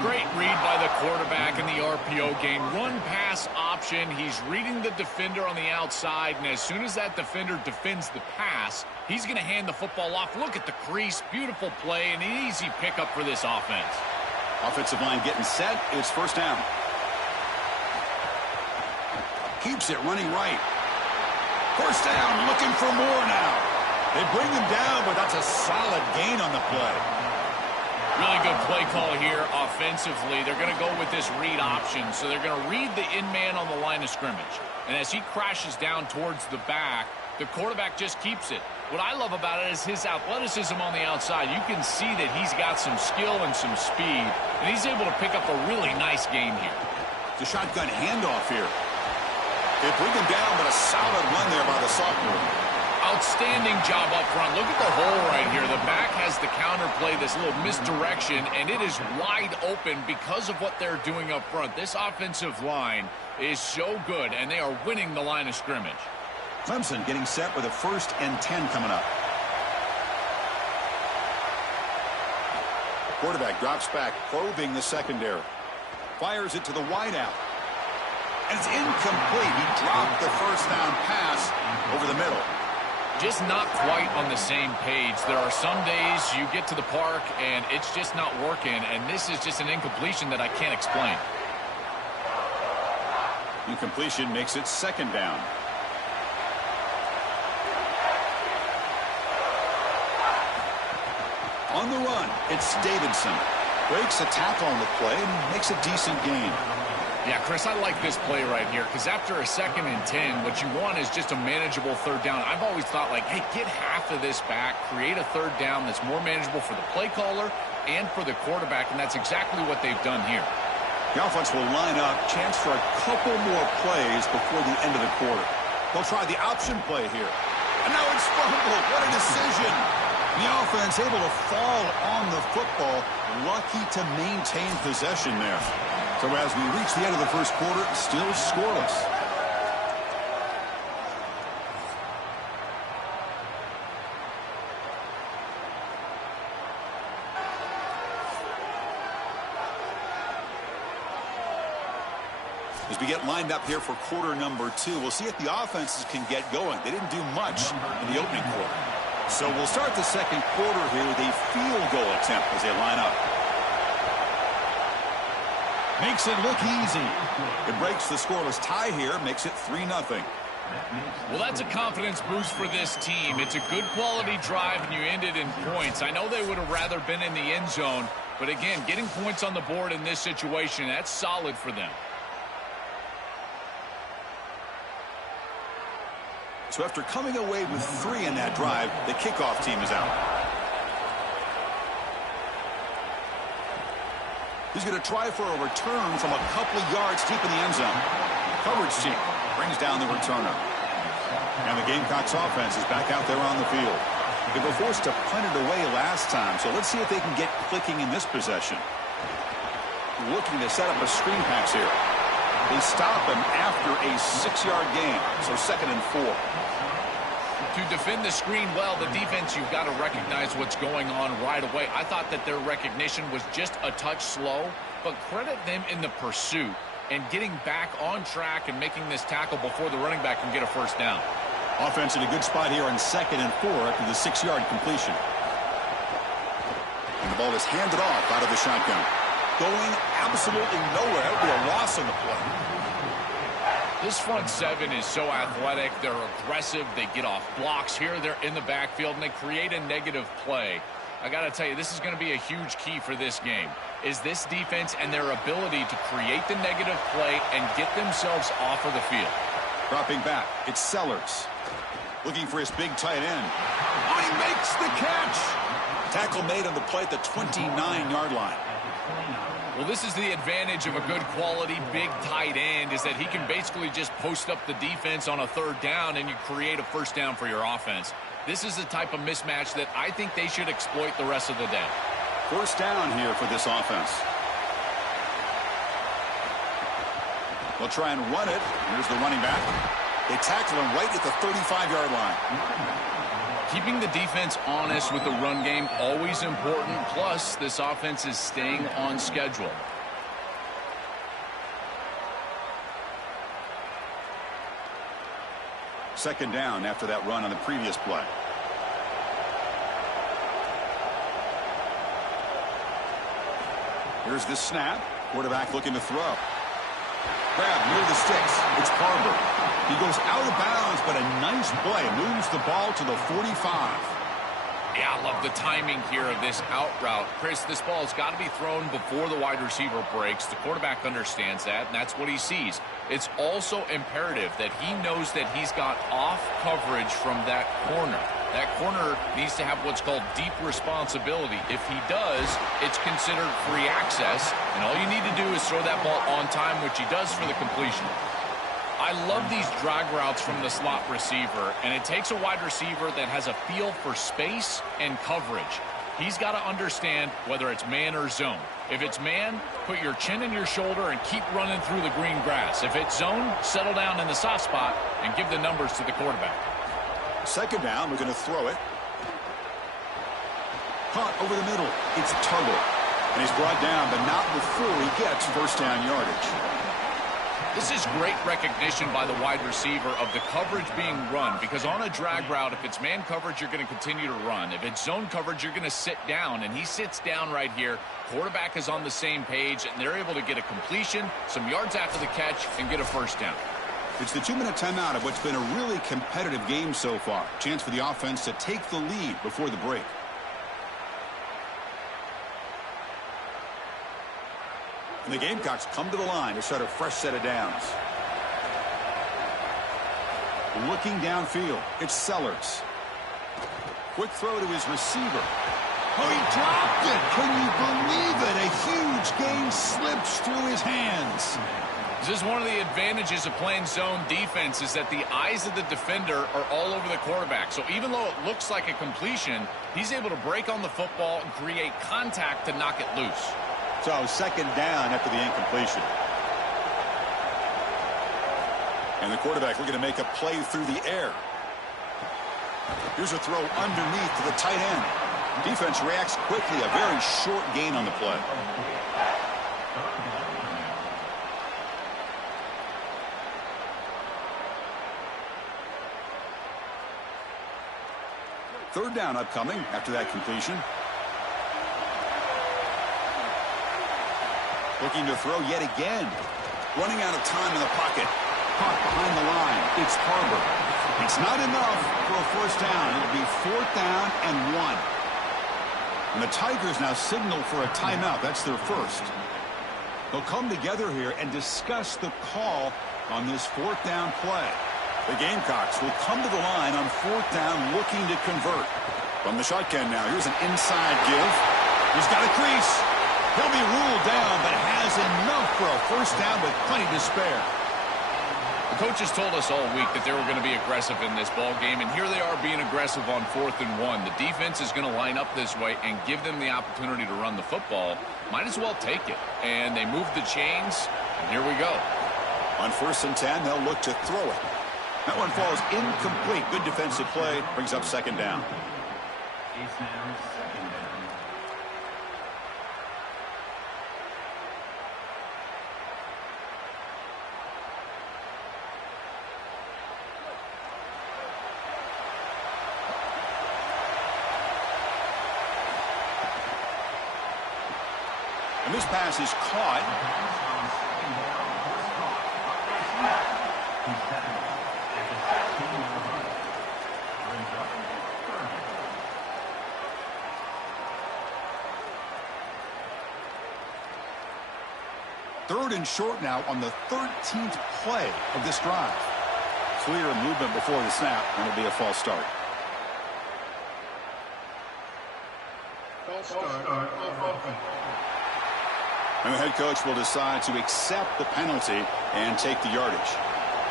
Great read by the quarterback in the RPO game. Run pass option. He's reading the defender on the outside, and as soon as that defender defends the pass, he's going to hand the football off. Look at the crease. Beautiful play and an easy pickup for this offense. Offensive line getting set. It's first down. Keeps it running right. First down, looking for more now. They bring him down, but that's a solid gain on the play. Really good play call here offensively. They're going to go with this read option. So they're going to read the in-man on the line of scrimmage. And as he crashes down towards the back, the quarterback just keeps it. What I love about it is his athleticism on the outside. You can see that he's got some skill and some speed. And he's able to pick up a really nice game here. The shotgun handoff here. They bring him down, but a solid run there by the sophomore. Outstanding job up front. Look at the hole right here. The back has the counter play, this little misdirection, and it is wide open because of what they're doing up front. This offensive line is so good, and they are winning the line of scrimmage. Clemson getting set with a 1st and 10 coming up. Quarterback drops back, probing the secondary. Fires it to the wideout. And it's incomplete. He dropped the first down pass over the middle. Just not quite on the same page. There are some days you get to the park and it's just not working, and this is just an incompletion that I can't explain. Incompletion makes it 2nd down. On the run, it's Davidson. Breaks a tackle on the play and makes a decent gain. Yeah, Chris, I like this play right here because after a 2nd and 10, what you want is just a manageable 3rd down. I've always thought, like, hey, get half of this back, create a 3rd down that's more manageable for the play caller and for the quarterback, and that's exactly what they've done here. The offense will line up, chance for a couple more plays before the end of the quarter. They'll try the option play here. And now it's fumbled. What a decision. The offense able to fall on the football, lucky to maintain possession there. So as we reach the end of the first quarter, still scoreless. As we get lined up here for quarter number 2, we'll see if the offenses can get going. They didn't do much in the opening quarter. So we'll start the second quarter here with a field goal attempt as they line up. Makes it look easy. It breaks the scoreless tie here, makes it 3-0. Well, that's a confidence boost for this team. It's a good quality drive, and you end it in points. I know they would have rather been in the end zone, but again, getting points on the board in this situation, that's solid for them. So after coming away with 3 in that drive, the kickoff team is out. He's going to try for a return from a couple of yards deep in the end zone. Coverage team brings down the returner. And the Gamecocks offense is back out there on the field. They were forced to punt it away last time, so let's see if they can get clicking in this possession. Looking to set up a screen pass here. They stop him after a 6-yard gain, so 2nd and 4. To defend the screen well, the defense, you've got to recognize what's going on right away. I thought that their recognition was just a touch slow, but credit them in the pursuit and getting back on track and making this tackle before the running back can get a first down. Offense in a good spot here on 2nd and 4 after the 6-yard completion. And the ball is handed off out of the shotgun. Going absolutely nowhere. That would be a loss on the play. This front 7 is so athletic. They're aggressive. They get off blocks here. They're in the backfield, and they create a negative play. I got to tell you, this is going to be a huge key for this game, is this defense and their ability to create the negative play and get themselves off of the field. Dropping back, it's Sellers. Looking for his big tight end. Oh, he makes the catch. Tackle made on the play at the 29-yard line. Well, this is the advantage of a good quality big tight end, is that he can basically just post up the defense on a 3rd down and you create a first down for your offense. This is the type of mismatch that I think they should exploit the rest of the day. First down here for this offense. They'll try and run it. Here's the running back. They tackle him right at the 35-yard line. Keeping the defense honest with the run game, always important. Plus, this offense is staying on schedule. Second down after that run on the previous play. Here's the snap. Quarterback looking to throw. Grab near the sticks. It's Barber. He goes out of bounds, but a nice play. Moves the ball to the 45. Yeah, I love the timing here of this out route. Chris, this ball has got to be thrown before the wide receiver breaks. The quarterback understands that, and that's what he sees. It's also imperative that he knows that he's got off coverage from that corner. That corner needs to have what's called deep responsibility. If he does, it's considered free access, and all you need to do is throw that ball on time, which he does for the completion. I love these drag routes from the slot receiver, and it takes a wide receiver that has a feel for space and coverage. He's got to understand whether it's man or zone. If it's man, put your chin in your shoulder and keep running through the green grass. If it's zone, settle down in the soft spot and give the numbers to the quarterback. Second down, we're going to throw it. Caught over the middle. It's Tuggle. And he's brought down, but not before he gets first down yardage. This is great recognition by the wide receiver of the coverage being run, because on a drag route, if it's man coverage, you're going to continue to run. If it's zone coverage, you're going to sit down, and he sits down right here. Quarterback is on the same page, and they're able to get a completion, some yards after the catch, and get a first down. It's the 2-minute timeout of what's been a really competitive game so far. Chance for the offense to take the lead before the break. And the Gamecocks come to the line to start a fresh set of downs. Looking downfield, it's Sellers. Quick throw to his receiver. Oh, he dropped it! Can you believe it? A huge gain slips through his hands. This is one of the advantages of playing zone defense, is that the eyes of the defender are all over the quarterback. So even though it looks like a completion, he's able to break on the football and create contact to knock it loose. So second down after the incompletion. And the quarterback looking to make a play through the air. Here's a throw underneath to the tight end. Defense reacts quickly. A very short gain on the play. Third down upcoming after that completion. Looking to throw yet again. Running out of time in the pocket. Caught behind the line. It's Barber. It's not enough for a first down. It'll be fourth down and 1. And the Tigers now signal for a timeout. That's their first. They'll come together here and discuss the call on this fourth down play. The Gamecocks will come to the line on fourth down looking to convert. From the shotgun now, here's an inside give. He's got a crease. He'll be ruled down, but has enough for a first down with plenty to spare. The coaches told us all week that they were going to be aggressive in this ball game, and here they are being aggressive on 4th and 1. The defense is going to line up this way and give them the opportunity to run the football. Might as well take it. And they move the chains, and here we go. On 1st and 10, they'll look to throw it. That one falls incomplete. Good defensive play. Brings up second down. It's now second down. And this pass is caught. Third and short now on the 13th play of this drive. Clear movement before the snap, and it'll be a false start. False start. And the head coach will decide to accept the penalty and take the yardage.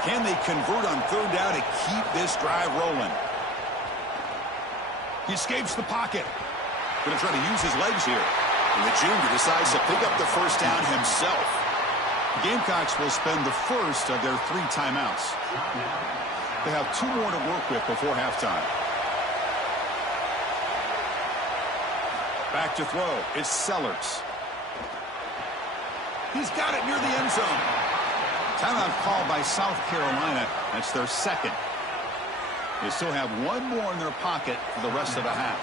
Can they convert on third down to keep this drive rolling? He escapes the pocket. Going to try to use his legs here. And the junior decides to pick up the first down himself. The Gamecocks will spend the first of their 3 timeouts. They have 2 more to work with before halftime. Back to throw. It's Sellers. He's got it near the end zone. Timeout called by South Carolina. That's their second. They still have one more in their pocket for the rest of the half.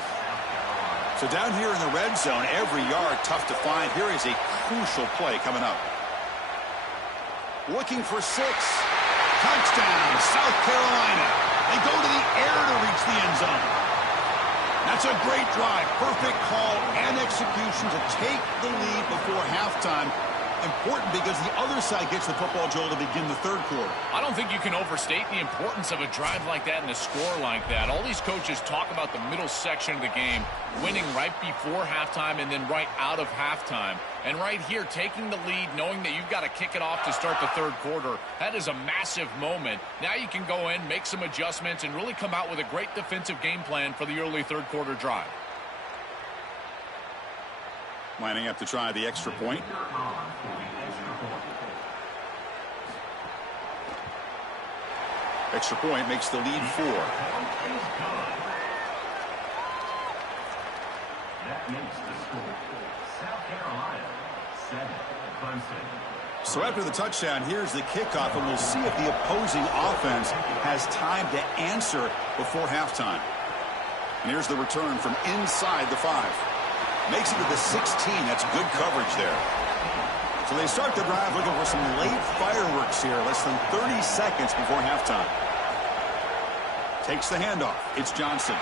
So down here in the red zone, every yard tough to find. Here is a crucial play coming up. Looking for 6. Touchdown, South Carolina. They go to the air to reach the end zone. That's a great drive. Perfect call and execution to take the lead before halftime. Important because the other side gets the football, Joel, to begin the third quarter. I don't think you can overstate the importance of a drive like that and a score like that. All these coaches talk about the middle section of the game, winning right before halftime and then right out of halftime. And right here, taking the lead, knowing that you've got to kick it off to start the third quarter, that is a massive moment. Now you can go in, make some adjustments, and really come out with a great defensive game plan for the early third quarter drive. Lining up to try the extra point. Extra point makes the lead 4. That makes the score South Carolina 7, Clemson. So after the touchdown, here's the kickoff, and we'll see if the opposing offense has time to answer before halftime. And here's the return from inside the 5. Makes it to the 16. That's good coverage there. So they start the drive looking for some late fireworks here. Less than 30 seconds before halftime. Takes the handoff. It's Johnson.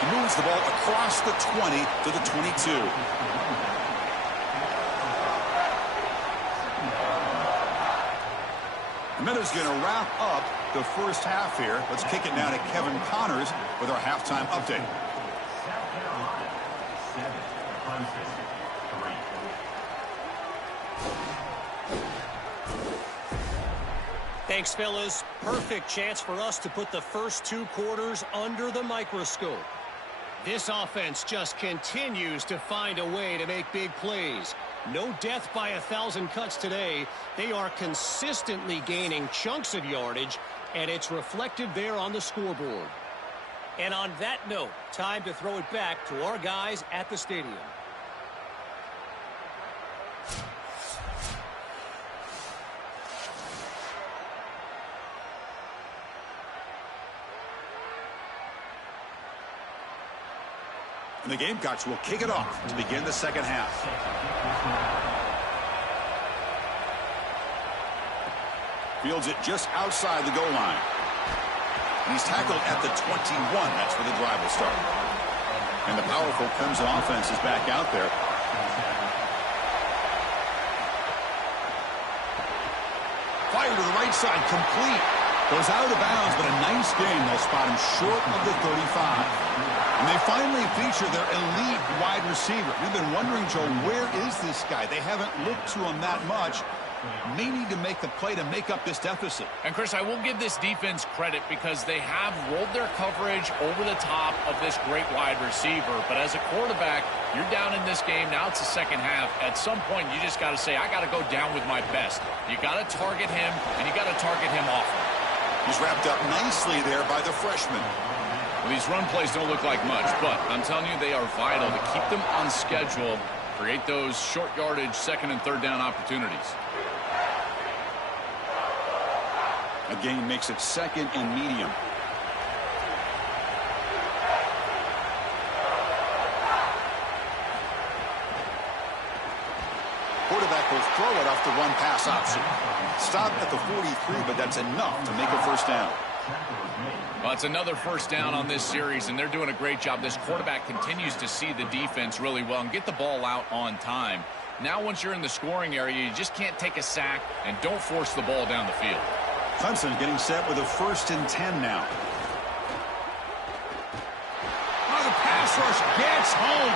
He moves the ball across the 20 to the 22. The minute's going to wrap up the first half here. Let's kick it now to Kevin Connors with our halftime update. South Carolina 7, Clemson 3. Thanks, fellas. Perfect chance for us to put the first 2 quarters under the microscope. This offense just continues to find a way to make big plays. No death by 1,000 cuts today. They are consistently gaining chunks of yardage, and it's reflected there on the scoreboard. And on that note, time to throw it back to our guys at the stadium. And the Gamecocks will kick it off to begin the second half. Fields it just outside the goal line. He's tackled at the 21. That's where the drive will start. And the powerful Clemson offense is back out there. Fire to the right side, complete. Goes out of bounds, but a nice game. They'll spot him short of the 35. And they finally feature their elite wide receiver. We've been wondering, Joe, where is this guy? They haven't looked to him that much. May need to make the play to make up this deficit. And, Chris, I will give this defense credit because they have rolled their coverage over the top of this great wide receiver. But as a quarterback, you're down in this game. Now it's the second half. At some point, you just got to say, I got to go down with my best. You got to target him, and you got to target him often. He's wrapped up nicely there by the freshman. Well, these run plays don't look like much, but I'm telling you, they are vital to keep them on schedule, create those short yardage second and third down opportunities. A gain makes it second and medium. Quarterback will throw it off the run pass option. Stop at the 43, but that's enough to make a first down. Well, it's another first down on this series, and they're doing a great job. This quarterback continues to see the defense really well and get the ball out on time. Now, once you're in the scoring area, you just can't take a sack and don't force the ball down the field. Clemson getting set with a 1st and 10 now. Oh, the pass rush gets home.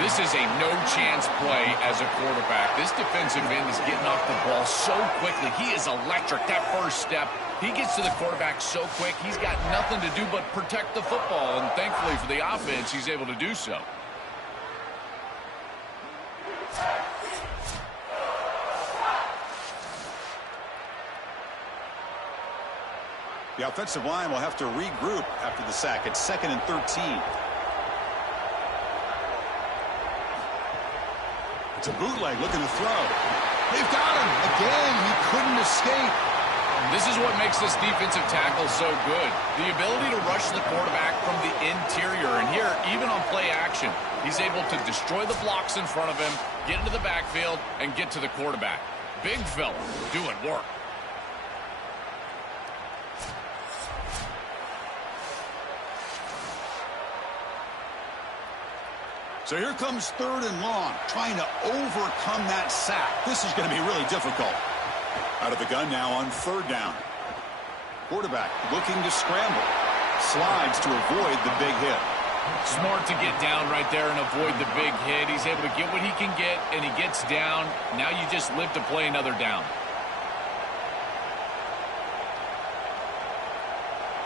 This is a no-chance play as a quarterback. This defensive end is getting off the ball so quickly. He is electric. That first step, he gets to the quarterback so quick, he's got nothing to do but protect the football. And thankfully for the offense, he's able to do so. The offensive line will have to regroup after the sack. It's 2nd and 13. It's a bootleg looking to throw. They've got him. Again, he couldn't escape. This is what makes this defensive tackle so good. The ability to rush the quarterback from the interior. And here, even on play action, he's able to destroy the blocks in front of him, get into the backfield, and get to the quarterback. Big fella doing work. So here comes 3rd and long, trying to overcome that sack. This is going to be really difficult. Out of the gun now on 3rd down. Quarterback looking to scramble. Slides to avoid the big hit. Smart to get down right there and avoid the big hit. He's able to get what he can get, and he gets down. Now you just live to play another down.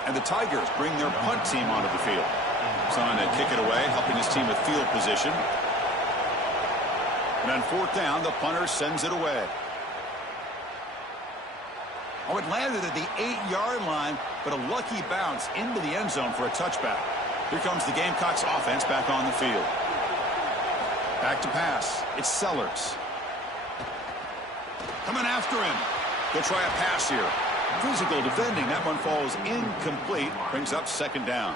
And the Tigers bring their punt team onto the field. Trying to kick it away, helping his team with field position. And on 4th down, the punter sends it away. Oh, it landed at the 8-yard line, but a lucky bounce into the end zone for a touchback. Here comes the Gamecocks offense back on the field. Back to pass. It's Sellers. Coming after him. They'll try a pass here. Physical defending. That one falls incomplete. Brings up 2nd down.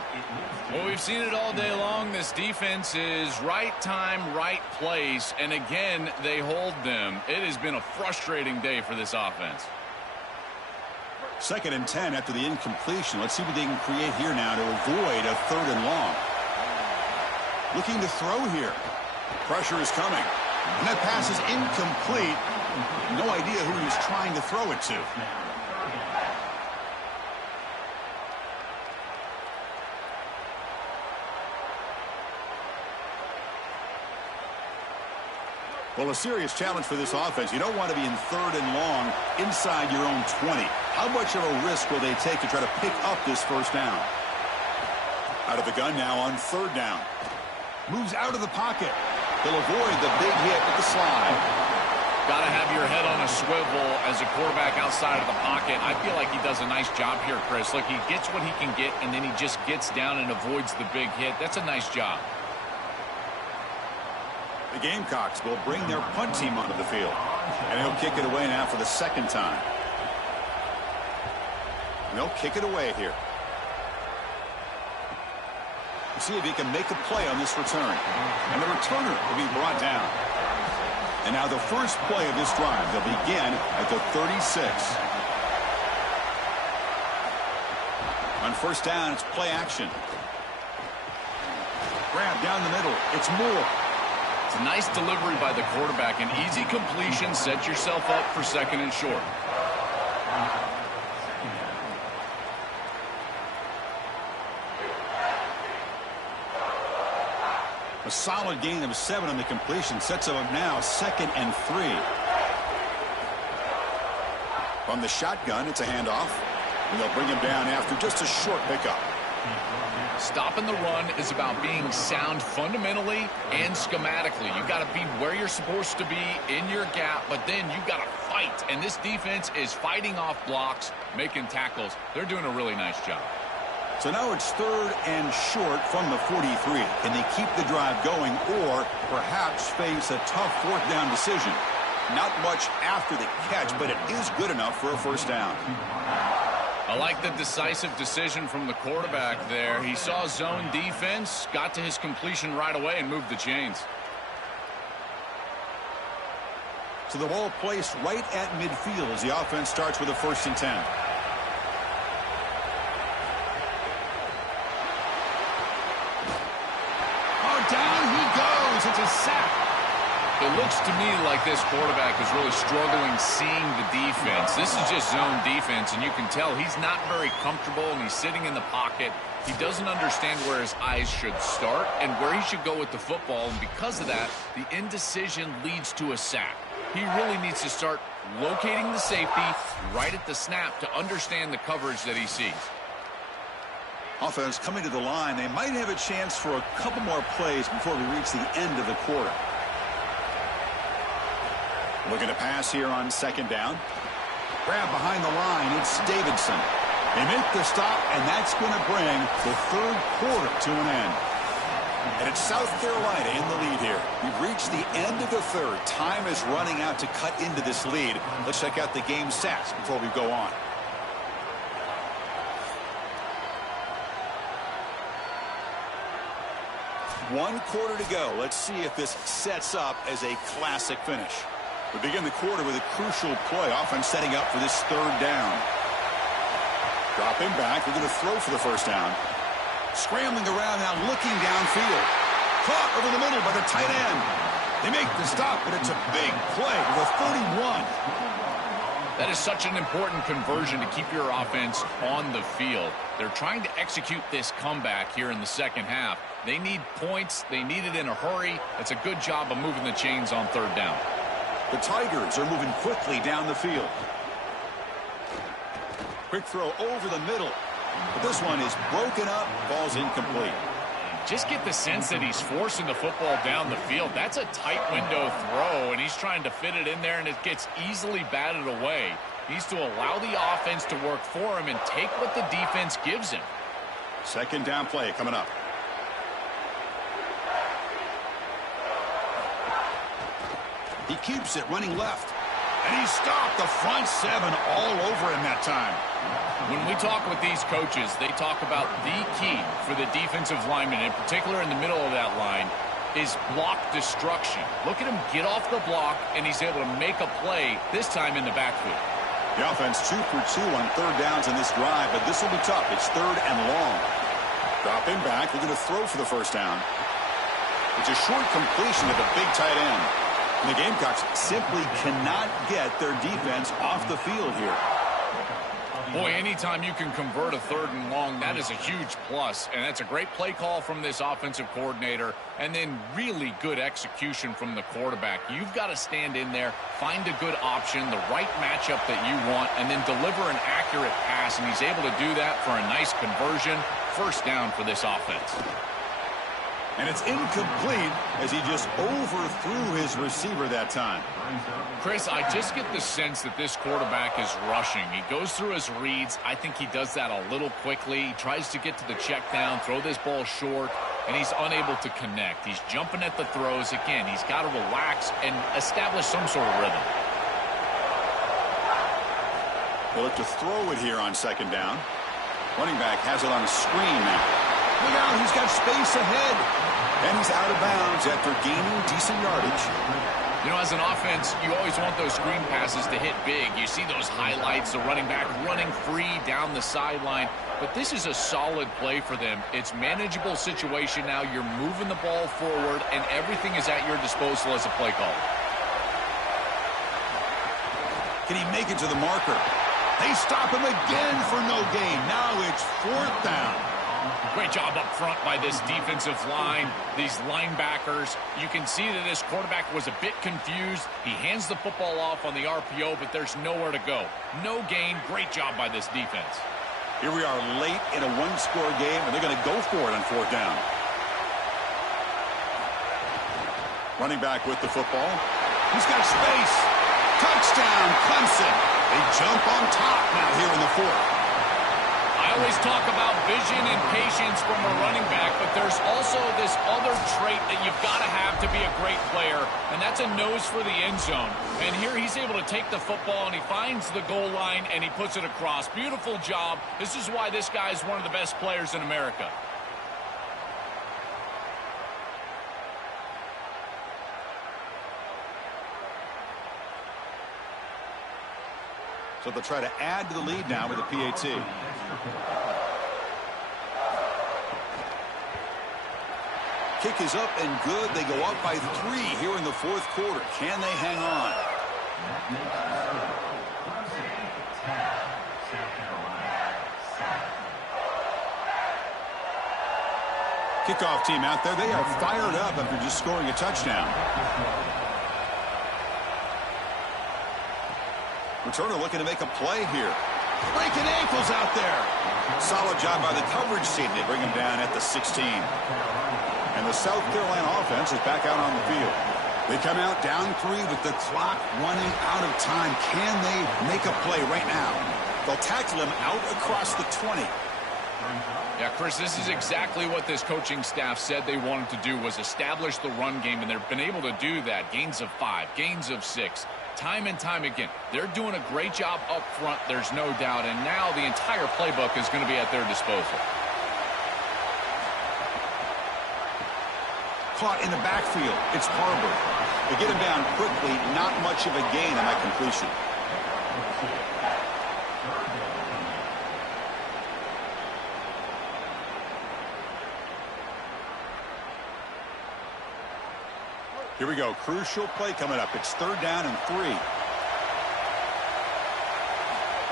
Well, we've seen it all day long. This defense is right time, right place. And again, they hold them. It has been a frustrating day for this offense. 2nd and 10 after the incompletion. Let's see what they can create here now to avoid a 3rd and long. Looking to throw here. Pressure is coming. And that pass is incomplete. No idea who he was trying to throw it to. Well, a serious challenge for this offense. You don't want to be in 3rd and long inside your own 20. How much of a risk will they take to try to pick up this 1st down? Out of the gun now on 3rd down. Moves out of the pocket. He'll avoid the big hit with the slide. Got to have your head on a swivel as a quarterback outside of the pocket. I feel like he does a nice job here, Chris. Look, he gets what he can get, and then he just gets down and avoids the big hit. That's a nice job. The Gamecocks will bring their punt team onto the field. And he'll kick it away now for the 2nd time. And they'll kick it away here. We'll see if he can make a play on this return. And the returner will be brought down. And now the first play of this drive. They'll begin at the 36. On 1st down, it's play action. Grab down the middle. It's Moore. It's a nice delivery by the quarterback. An easy completion. Set yourself up for 2nd and short. A solid gain of 7 on the completion. Sets him up now 2nd and 3. From the shotgun, it's a handoff. And they'll bring him down after just a short pickup. Stopping the run is about being sound fundamentally and schematically. You got to be where you're supposed to be in your gap, but then you got to fight. And this defense is fighting off blocks, making tackles. They're doing a really nice job. So now it's 3rd and short from the 43. Can they keep the drive going or perhaps face a tough 4th down decision? Not much after the catch, but it is good enough for a 1st down. I like the decisive decision from the quarterback there. He saw zone defense, got to his completion right away, and moved the chains. So the ball placed right at midfield as the offense starts with a 1st and 10. Oh, down he goes. It's a sack. It looks to me like this quarterback is really struggling seeing the defense. This is just zone defense, and you can tell he's not very comfortable, and he's sitting in the pocket. He doesn't understand where his eyes should start and where he should go with the football, and because of that, the indecision leads to a sack. He really needs to start locating the safety right at the snap to understand the coverage that he sees. Offense coming to the line. They might have a chance for a couple more plays before we reach the end of the quarter. Looking to pass here on 2nd down. Grab behind the line. It's Davidson. They make the stop, and that's going to bring the 3rd quarter to an end. And it's South Carolina in the lead here. We've reached the end of the third. Time is running out to cut into this lead. Let's check out the game stats before we go on. One quarter to go. Let's see if this sets up as a classic finish. We begin the quarter with a crucial play. Offense setting up for this third down. Dropping back. We're going to throw for the first down. Scrambling around now, looking downfield. Caught over the middle by the tight end. They make the stop, but it's a big play with a 31. That is such an important conversion to keep your offense on the field. They're trying to execute this comeback here in the second half. They need points. They need it in a hurry. It's a good job of moving the chains on third down. The Tigers are moving quickly down the field. Quick throw over the middle. But this one is broken up. Ball's incomplete. Just get the sense that he's forcing the football down the field. That's a tight window throw, and he's trying to fit it in there, and it gets easily batted away. He needs to allow the offense to work for him and take what the defense gives him. Second down play coming up. He keeps it running left. And he stopped the front seven all over him that time. When we talk with these coaches, they talk about the key for the defensive lineman, in particular in the middle of that line, is block destruction. Look at him get off the block, and he's able to make a play, this time in the backfield. The offense 2 for 2 on third downs in this drive, but this will be tough. It's third and long. Dropping back, we're going to throw for the first down. It's a short completion to the big tight end. And the Gamecocks simply cannot get their defense off the field here. Boy, anytime you can convert a third and long, that is a huge plus. And that's a great play call from this offensive coordinator. And then really good execution from the quarterback. You've got to stand in there, find a good option, the right matchup that you want, and then deliver an accurate pass. And he's able to do that for a nice conversion. First down for this offense. And it's incomplete as he just overthrew his receiver that time. Chris, I just get the sense that this quarterback is rushing. He goes through his reads. I think he does that a little quickly. He tries to get to the check down, throw this ball short, and he's unable to connect. He's jumping at the throws. Again, he's got to relax and establish some sort of rhythm. They look to throw it here on second down. Running back has it on a screen now. Look out, he's got space ahead. And he's out of bounds after gaining decent yardage. You know, as an offense, you always want those screen passes to hit big. You see those highlights, the running back running free down the sideline. But this is a solid play for them. It's manageable situation now. You're moving the ball forward, and everything is at your disposal as a play call. Can he make it to the marker? They stop him again for no gain. Now it's fourth down. Great job up front by this defensive line, these linebackers. You can see that this quarterback was a bit confused. He hands the football off on the RPO, but there's nowhere to go. No gain. Great job by this defense. Here we are late in a one-score game, and they're going to go for it on fourth down. Running back with the football. He's got space. Touchdown, Clemson. They jump on top now here in the fourth. I always talk about vision and patience from a running back, but there's also this other trait that you've got to have to be a great player, and that's a nose for the end zone. And here he's able to take the football, and he finds the goal line, and he puts it across. Beautiful job. This is why this guy is one of the best players in America. So they'll try to add to the lead now with a PAT. Kick is up and good. They go up by 3 here in the fourth quarter. Can they hang on? Kickoff team out there. They are fired up after just scoring a touchdown. Returner looking to make a play here. Breaking ankles out there. Solid job by the coverage team. They bring him down at the 16. And the South Carolina offense is back out on the field. They come out down 3 with the clock running out of time. Can they make a play right now? They'll tackle him out across the 20. Yeah, Chris, this is exactly what this coaching staff said they wanted to do, was establish the run game, and they've been able to do that. Gains of 5, gains of 6, time and time again. They're doing a great job up front, there's no doubt, and now the entire playbook is going to be at their disposal. Caught in the backfield. It's Barber. They get him down quickly. Not much of a gain on that completion. Here we go. Crucial play coming up. It's 3rd down and 3.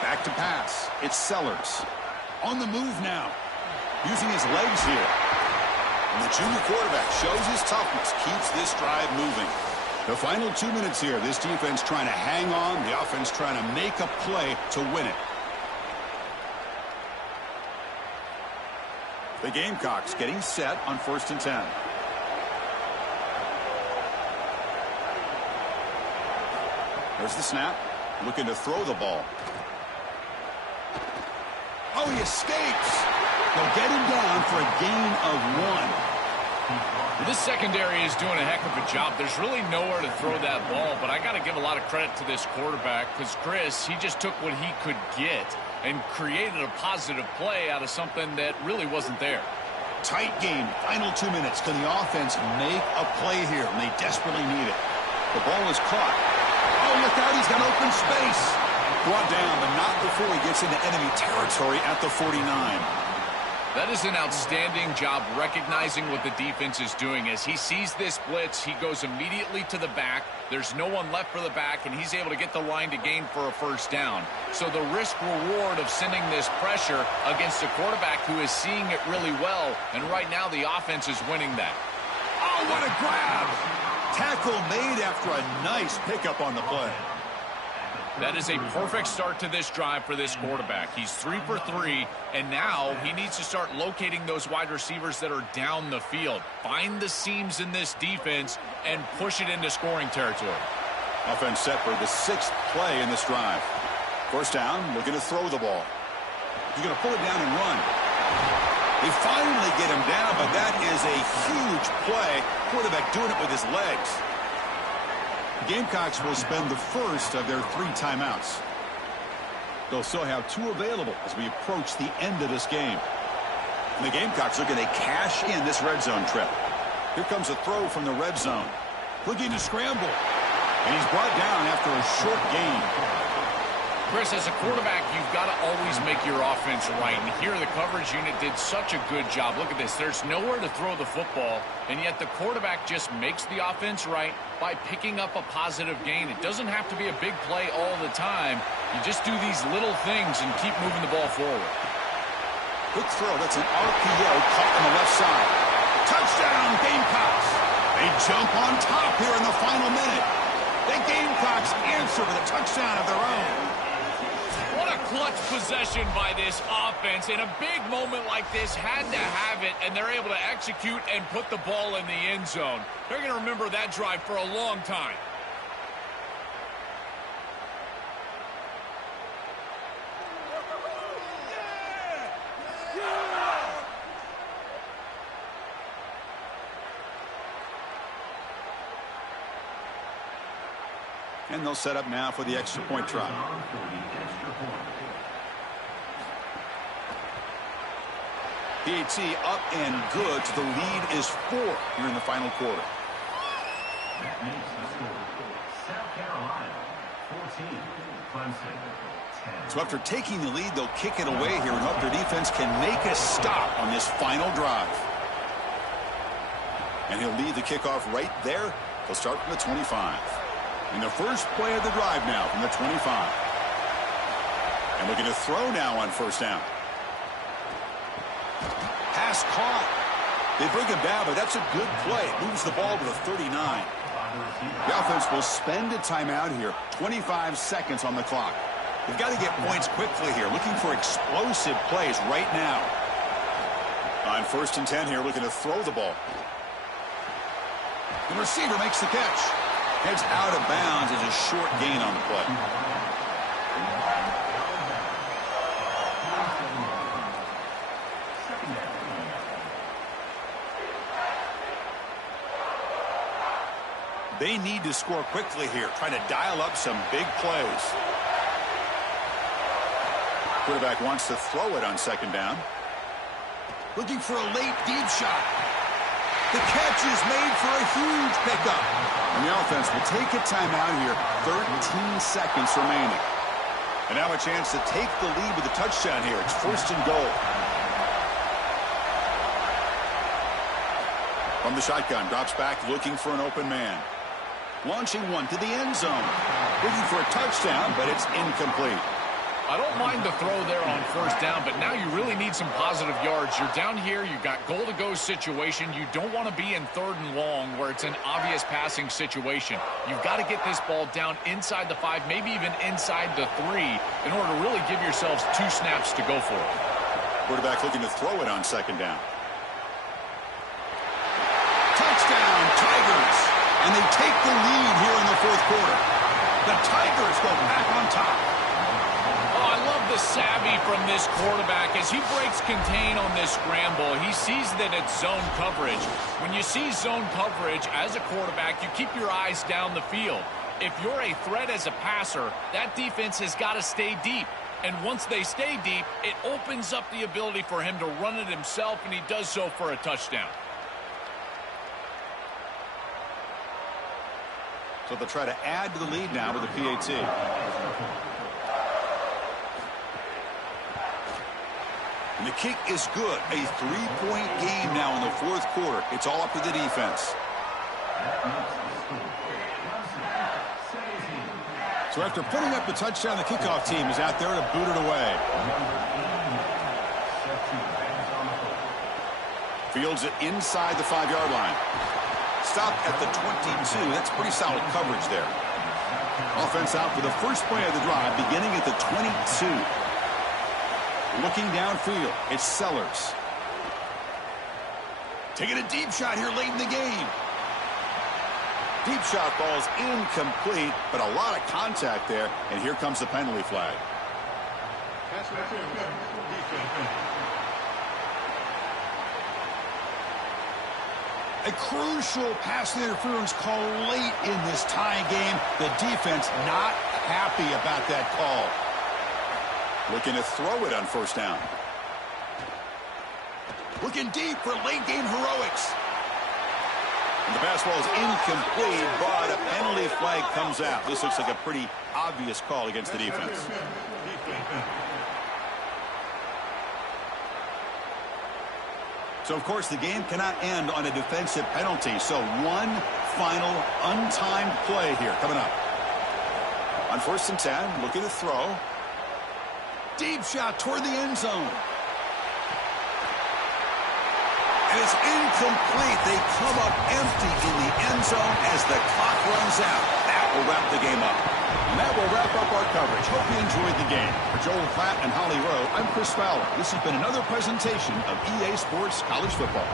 Back to pass. It's Sellers. On the move now. Using his legs here. And the junior quarterback shows his toughness. Keeps this drive moving. The final 2 minutes here. This defense trying to hang on. The offense trying to make a play to win it. The Gamecocks getting set on 1st and 10. There's the snap. Looking to throw the ball. Oh, he escapes. They'll get him down for a gain of 1. This secondary is doing a heck of a job. There's really nowhere to throw that ball, but I got to give a lot of credit to this quarterback because, Chris, he just took what he could get and created a positive play out of something that really wasn't there. Tight game. Final 2 minutes. Can the offense make a play here? And they desperately need it. The ball is caught. Oh, look out, he's got open space. Brought down, but not before he gets into enemy territory at the 49. That is an outstanding job recognizing what the defense is doing. As he sees this blitz, he goes immediately to the back. There's no one left for the back, and he's able to get the line to gain for a 1st down. So the risk-reward of sending this pressure against a quarterback who is seeing it really well, and right now the offense is winning that. Oh, what a grab! Tackle made after a nice pickup on the play. That is a perfect start to this drive for this quarterback. He's 3 for 3, and now he needs to start locating those wide receivers that are down the field. Find the seams in this defense and push it into scoring territory. Offense set for the 6th play in this drive. 1st down, looking to throw the ball. He's going to pull it down and run. They finally get him down, but that is a huge play. Quarterback doing it with his legs. The Gamecocks will spend the first of their 3 timeouts. They'll still have 2 available as we approach the end of this game. And the Gamecocks looking to cash in this red zone trip. Here comes a throw from the red zone. Looking to scramble. And he's brought down after a short gain. Chris, as a quarterback, you've got to always make your offense right. And here the coverage unit did such a good job. Look at this. There's nowhere to throw the football, and yet the quarterback just makes the offense right by picking up a positive gain. It doesn't have to be a big play all the time. You just do these little things and keep moving the ball forward. Quick throw. That's an RPO caught on the left side. Touchdown, Gamecocks. They jump on top here in the final minute. The Gamecocks answer with a touchdown of their own. What a clutch possession by this offense. In a big moment like this, had to have it, and they're able to execute and put the ball in the end zone. They're going to remember that drive for a long time. And they'll set up now for the extra point try. PAT up and good. The lead is 4 here in the final quarter. That makes the score South Carolina 14, Clemson 10. So after taking the lead, they'll kick it away here and hope their defense can make a stop on this final drive. And he'll lead the kickoff right there. They'll start from the 25. In the first play of the drive now from the 25. And looking to throw now on 1st down. Pass caught. They bring him down, but that's a good play. Moves the ball to the 39. The offense will spend a timeout here. 25 seconds on the clock. They've got to get points quickly here. Looking for explosive plays right now. On 1st and 10 here, looking to throw the ball. The receiver makes the catch. Heads out of bounds as a short gain on the play. They need to score quickly here, trying to dial up some big plays. Quarterback wants to throw it on second down. Looking for a late deep shot. The catch is made for a huge pickup. And the offense will take a timeout here. 13 seconds remaining. And now a chance to take the lead with a touchdown here. It's first and goal. From the shotgun, drops back looking for an open man. Launching one to the end zone. Looking for a touchdown, but it's incomplete. I don't mind the throw there on first down, but now you really need some positive yards. You're down here, you've got goal-to-go situation. You don't want to be in third and long where it's an obvious passing situation. You've got to get this ball down inside the 5, maybe even inside the 3, in order to really give yourselves 2 snaps to go for it. Quarterback looking to throw it on second down. Touchdown, Tigers! And they take the lead here in the fourth quarter. The Tigers go back on top. The savvy from this quarterback as he breaks contain on this scramble. He sees that it's zone coverage. When you see zone coverage as a quarterback, you keep your eyes down the field. If you're a threat as a passer, that defense has got to stay deep. And once they stay deep, it opens up the ability for him to run it himself, and he does so for a touchdown. So they'll try to add to the lead now with the PAT. And the kick is good. A 3-point game now in the fourth quarter. It's all up to the defense. So after putting up the touchdown, the kickoff team is out there to boot it away. Fields it inside the 5-yard line. Stopped at the 22. That's pretty solid coverage there. Offense out for the first play of the drive, beginning at the 22. Looking downfield, it's Sellers. Taking a deep shot here late in the game. Deep shot ball's incomplete, but a lot of contact there, and here comes the penalty flag. A crucial pass interference call late in this tie game. The defense not happy about that call. Looking to throw it on first down. Looking deep for late game heroics. And the pass ball is incomplete, but a penalty flag comes out. This looks like a pretty obvious call against the defense. So, of course, the game cannot end on a defensive penalty. So one final untimed play here coming up. On first and 10, looking to throw. Deep shot toward the end zone. And it's incomplete. They come up empty in the end zone as the clock runs out. That will wrap the game up. And that will wrap up our coverage. Hope you enjoyed the game. For Joel Klatt and Holly Rowe, I'm Chris Fowler. This has been another presentation of EA Sports College Football.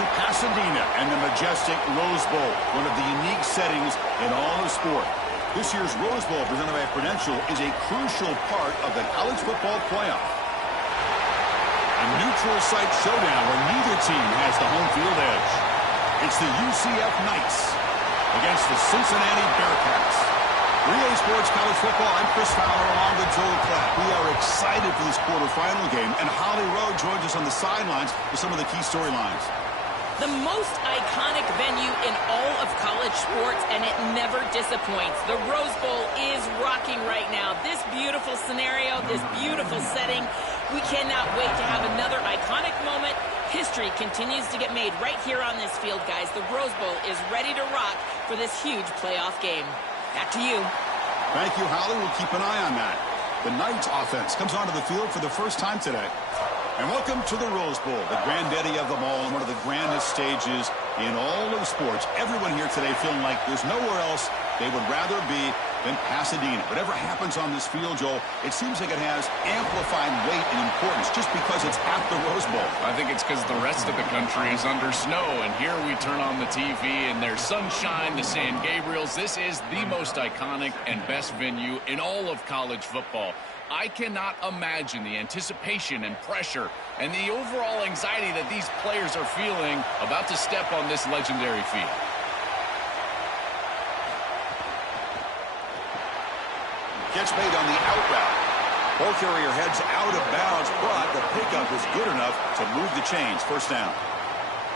to Pasadena and the majestic Rose Bowl, one of the unique settings in all of sport. This year's Rose Bowl, presented by Prudential, is a crucial part of the college football playoff. A neutral site showdown where neither team has the home field edge. It's the UCF Knights against the Cincinnati Bearcats. Relay Sports College Football, I'm Chris Fowler along with Joel Klatt. We are excited for this quarterfinal game, and Holly Rowe joins us on the sidelines with some of the key storylines. The most iconic venue in all of college sports, and it never disappoints. The Rose Bowl is rocking right now. This beautiful scenario, this beautiful setting. We cannot wait to have another iconic moment. History continues to get made right here on this field, guys. The Rose Bowl is ready to rock for this huge playoff game. Back to you. Thank you, Holly. We'll keep an eye on that. The Knights offense comes onto the field for the first time today. And welcome to the Rose Bowl, the granddaddy of them all, and one of the grandest stages in all of sports. Everyone here today feeling like there's nowhere else they would rather be than Pasadena. Whatever happens on this field, Joel, it seems like it has amplified weight and importance just because it's at the Rose Bowl. I think it's because the rest of the country is under snow, and here we turn on the TV, and there's sunshine, the San Gabriels. This is the most iconic and best venue in all of college football. I cannot imagine the anticipation and pressure and the overall anxiety that these players are feeling about to step on this legendary field. Catch made on the out route. Ball carrier heads out of bounds, but the pickup is good enough to move the chains. First down.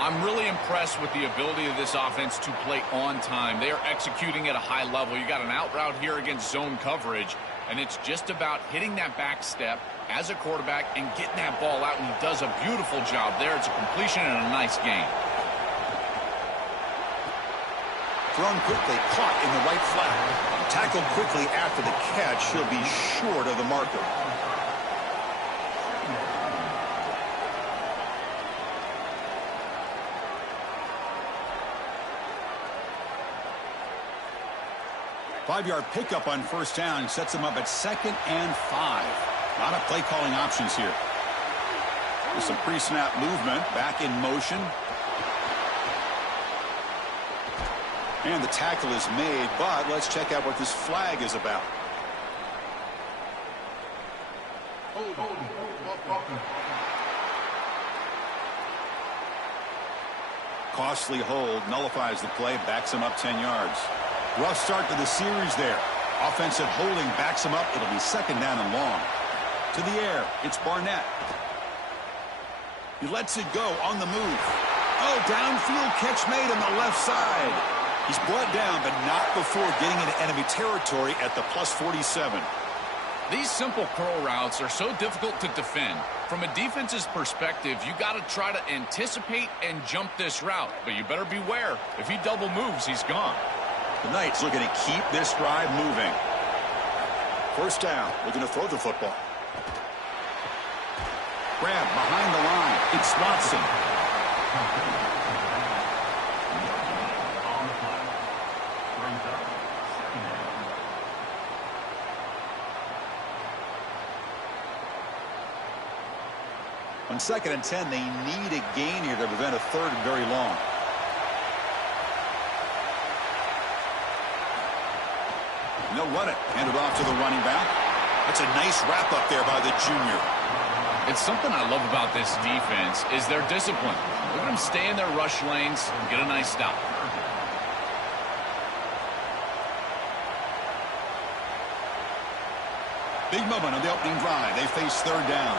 I'm really impressed with the ability of this offense to play on time. They are executing at a high level. You got an out route here against zone coverage, and it's just about hitting that back step as a quarterback and getting that ball out, and he does a beautiful job there. It's a completion and a nice game. Thrown quickly, caught in the right flat. Tackled quickly after the catch. He'll be short of the marker. Five-yard pickup on first down sets him up at 2nd and 5. A lot of play calling options here. With some pre-snap movement, back in motion. And the tackle is made, but let's check out what this flag is about. Costly hold, nullifies the play, backs him up 10 yards. Rough start to the series there. Offensive holding backs him up. It'll be 2nd down and long. To the air, it's Barnett. He lets it go on the move. Oh, downfield catch made on the left side. He's brought down, but not before getting into enemy territory at the +47. These simple curl routes are so difficult to defend. From a defense's perspective, you got to try to anticipate and jump this route, but you better beware. If he double moves, he's gone. The Knights looking to keep this drive moving. First down, looking to throw the football. Grab behind the line. It's Watson. On 2nd and 10, they need a gain here to prevent a 3rd and very long. And they'll run it. Hand it off to the running back. That's a nice wrap up there by the junior. It's something I love about this defense is their discipline. Look at them stay in their rush lanes and get a nice stop. Big moment on the opening drive. They face 3rd down.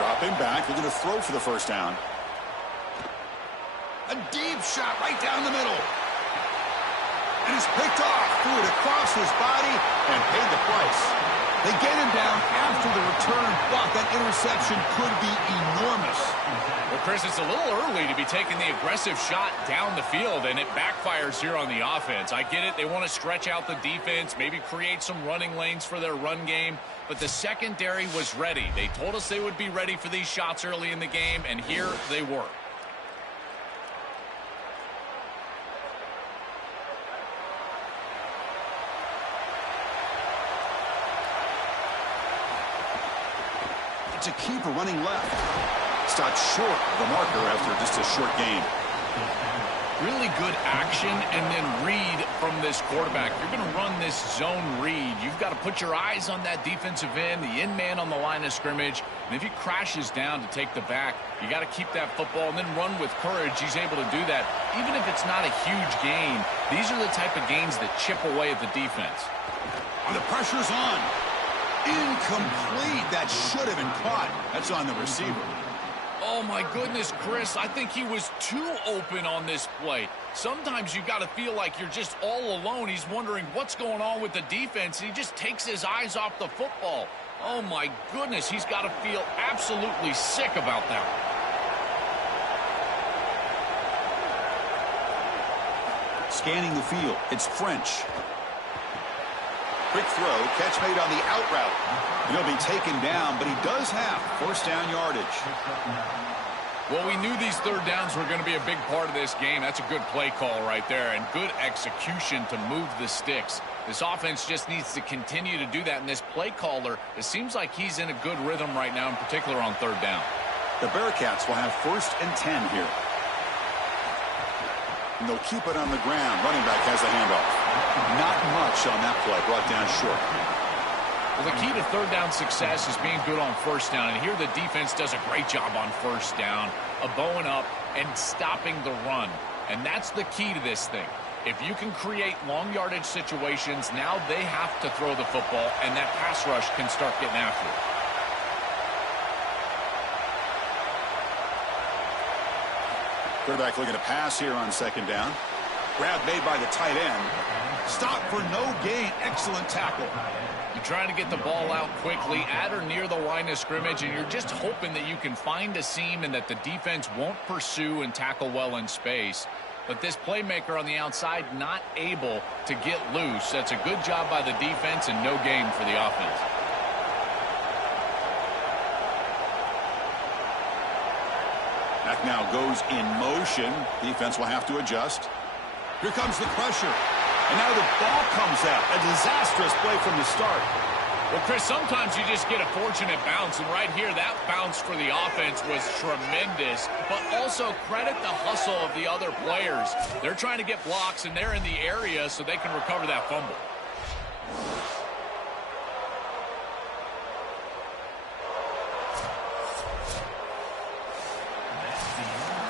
Dropping back, looking to throw for the first down. A deep shot right down the middle. And he's picked off, threw it across his body, and paid the price. They get him down after the return, but that interception could be enormous. Well, Chris, it's a little early to be taking the aggressive shot down the field, and it backfires here on the offense. I get it. They want to stretch out the defense, maybe create some running lanes for their run game, but the secondary was ready. They told us they would be ready for these shots early in the game, and here they were. It's a keeper running left. Stopped short of the marker after just a short gain. Really good action and then read from this quarterback. You're going to run this zone read. You've got to put your eyes on that defensive end, the end man on the line of scrimmage. And if he crashes down to take the back, you got to keep that football and then run with courage. He's able to do that. Even if it's not a huge gain, these are the type of gains that chip away at the defense. And the pressure's on. Incomplete. That should have been caught. That's on the receiver. Oh, my goodness, Chris. I think he was too open on this play. Sometimes you got to feel like you're just all alone. He's wondering what's going on with the defense. He just takes his eyes off the football. Oh, my goodness. He's got to feel absolutely sick about that. Scanning the field. It's French. Quick throw. Catch made on the out route. And he'll be taken down, but he does have first down yardage. Well, we knew these third downs were going to be a big part of this game. That's a good play call right there and good execution to move the sticks. This offense just needs to continue to do that. And this play caller, it seems like he's in a good rhythm right now, in particular on third down. The Bearcats will have 1st and 10 here. And they'll keep it on the ground. Running back has the handoff. Not much on that play. Brought down short. Well, the key to third down success is being good on first down. And here the defense does a great job on first down of bowing up and stopping the run. And that's the key to this thing. If you can create long yardage situations, now they have to throw the football, and that pass rush can start getting after it. Quarterback looking to pass here on 2nd down. Grab made by the tight end. Stop for no gain. Excellent tackle. You're trying to get the ball out quickly at or near the line of scrimmage, and you're just hoping that you can find a seam and that the defense won't pursue and tackle well in space. But this playmaker on the outside not able to get loose. That's a good job by the defense and no gain for the offense. Back now goes in motion. Defense will have to adjust. Here comes the pressure. And now the ball comes out. A disastrous play from the start. Well, Chris, sometimes you just get a fortunate bounce, and right here, that bounce for the offense was tremendous, but also credit the hustle of the other players. They're trying to get blocks, and they're in the area so they can recover that fumble.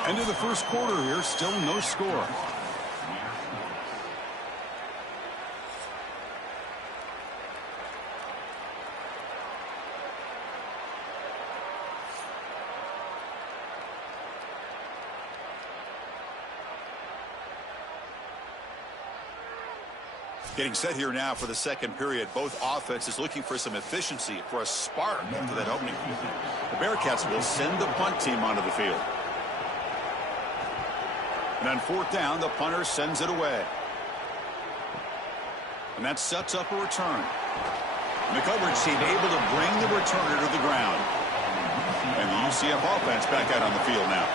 End of the first quarter here, still no score. Getting set here now for the second period. Both offenses looking for some efficiency, for a spark after that opening. The Bearcats will send the punt team onto the field. And on 4th down, the punter sends it away. And that sets up a return. And the coverage team able to bring the returner to the ground. And the UCF offense back out on the field now.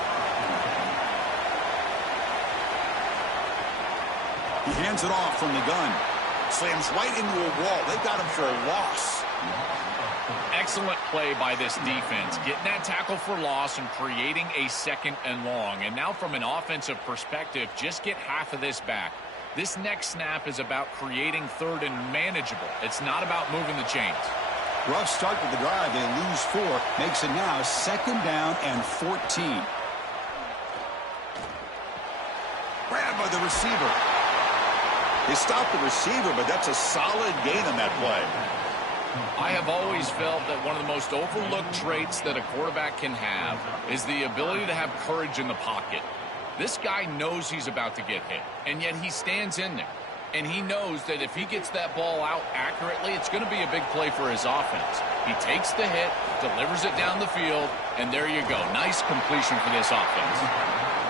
He hands it off from the gun. Slams right into a wall. They got him for a loss. Excellent play by this defense. Getting that tackle for loss and creating a 2nd and long. And now from an offensive perspective, just get half of this back. This next snap is about creating 3rd and manageable. It's not about moving the chains. Rough start with the drive. They lose 4. Makes it now 2nd down and 14. Grabbed by the receiver. They stopped the receiver, but that's a solid gain on that play. I have always felt that one of the most overlooked traits that a quarterback can have is the ability to have courage in the pocket. This guy knows he's about to get hit, and yet he stands in there. And he knows that if he gets that ball out accurately, it's going to be a big play for his offense. He takes the hit, delivers it down the field, and there you go. Nice completion for this offense.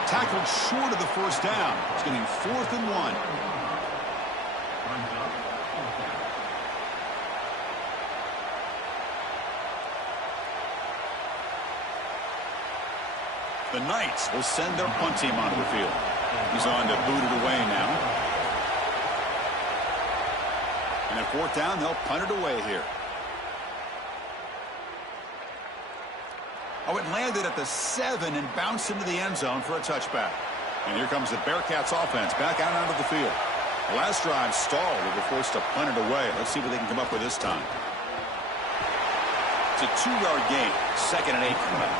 Tackled short of the first down. It's getting 4th and 1. The Knights will send their punt team onto the field. He's on to boot it away now. And at 4th down, they'll punt it away here. Oh, it landed at the 7 and bounced into the end zone for a touchback. And here comes the Bearcats offense back out onto the field. The last drive stalled. They were forced to punt it away. Let's see what they can come up with this time. It's a 2-yard gain. 2nd and 8 coming up.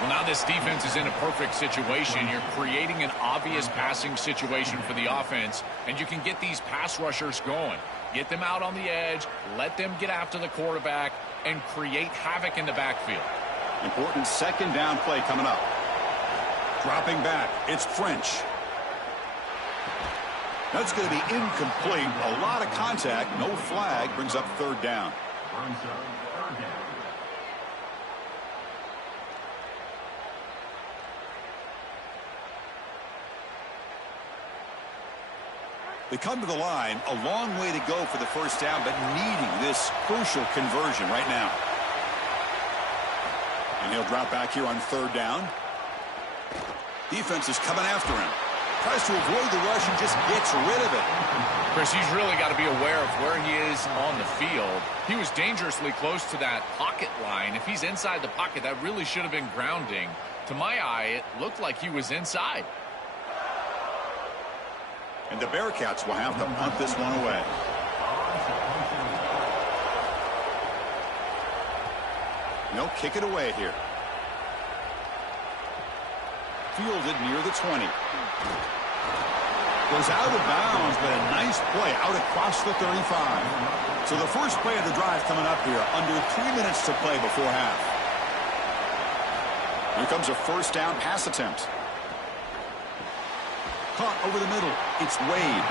Well, now this defense is in a perfect situation. You're creating an obvious passing situation for the offense, and you can get these pass rushers going. Get them out on the edge, let them get after the quarterback, and create havoc in the backfield. Important 2nd down play coming up. Dropping back, it's French. That's going to be incomplete. A lot of contact, no flag, brings up 3rd down. Brings up 3rd down. They come to the line, a long way to go for the 1st down, but needing this crucial conversion right now. And he'll drop back here on 3rd down. Defense is coming after him. Tries to avoid the rush and just gets rid of it. Chris, he's really got to be aware of where he is on the field. He was dangerously close to that pocket line. If he's inside the pocket, that really should have been grounding. To my eye, it looked like he was inside. And the Bearcats will have to punt this one away. They'll kick it away here. Fielded near the 20. Goes out of bounds, but a nice play out across the 35. So the first play of the drive coming up here, under 3 minutes to play before half. Here comes a 1st down pass attempt. Caught over the middle. It's Wade.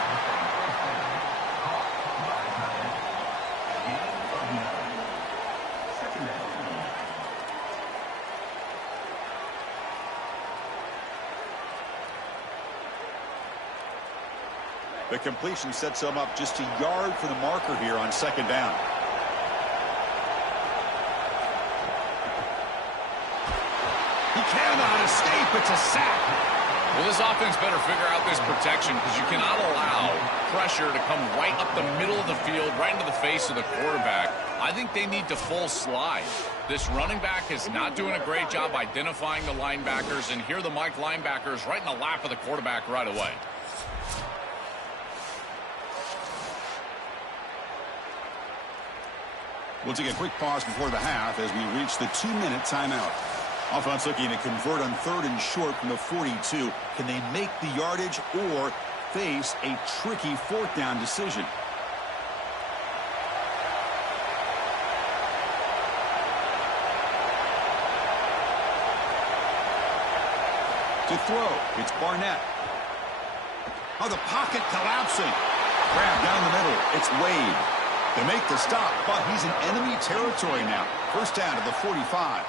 The completion sets him up just a yard for the marker here on 2nd down. He cannot escape. It's a sack. Well, this offense better figure out this protection because you cannot allow pressure to come right up the middle of the field, right into the face of the quarterback. I think they need to full slide. This running back is not doing a great job identifying the linebackers, and here the Mike linebackers right in the lap of the quarterback right away. We'll take a quick pause before the half as we reach the 2-minute timeout. Offense looking to convert on 3rd and short from the 42. Can they make the yardage or face a tricky 4th down decision? To throw, it's Barnett. Oh, the pocket collapsing. Grab down the middle, it's Wade. They make the stop, but he's in enemy territory now. 1st down to the 45.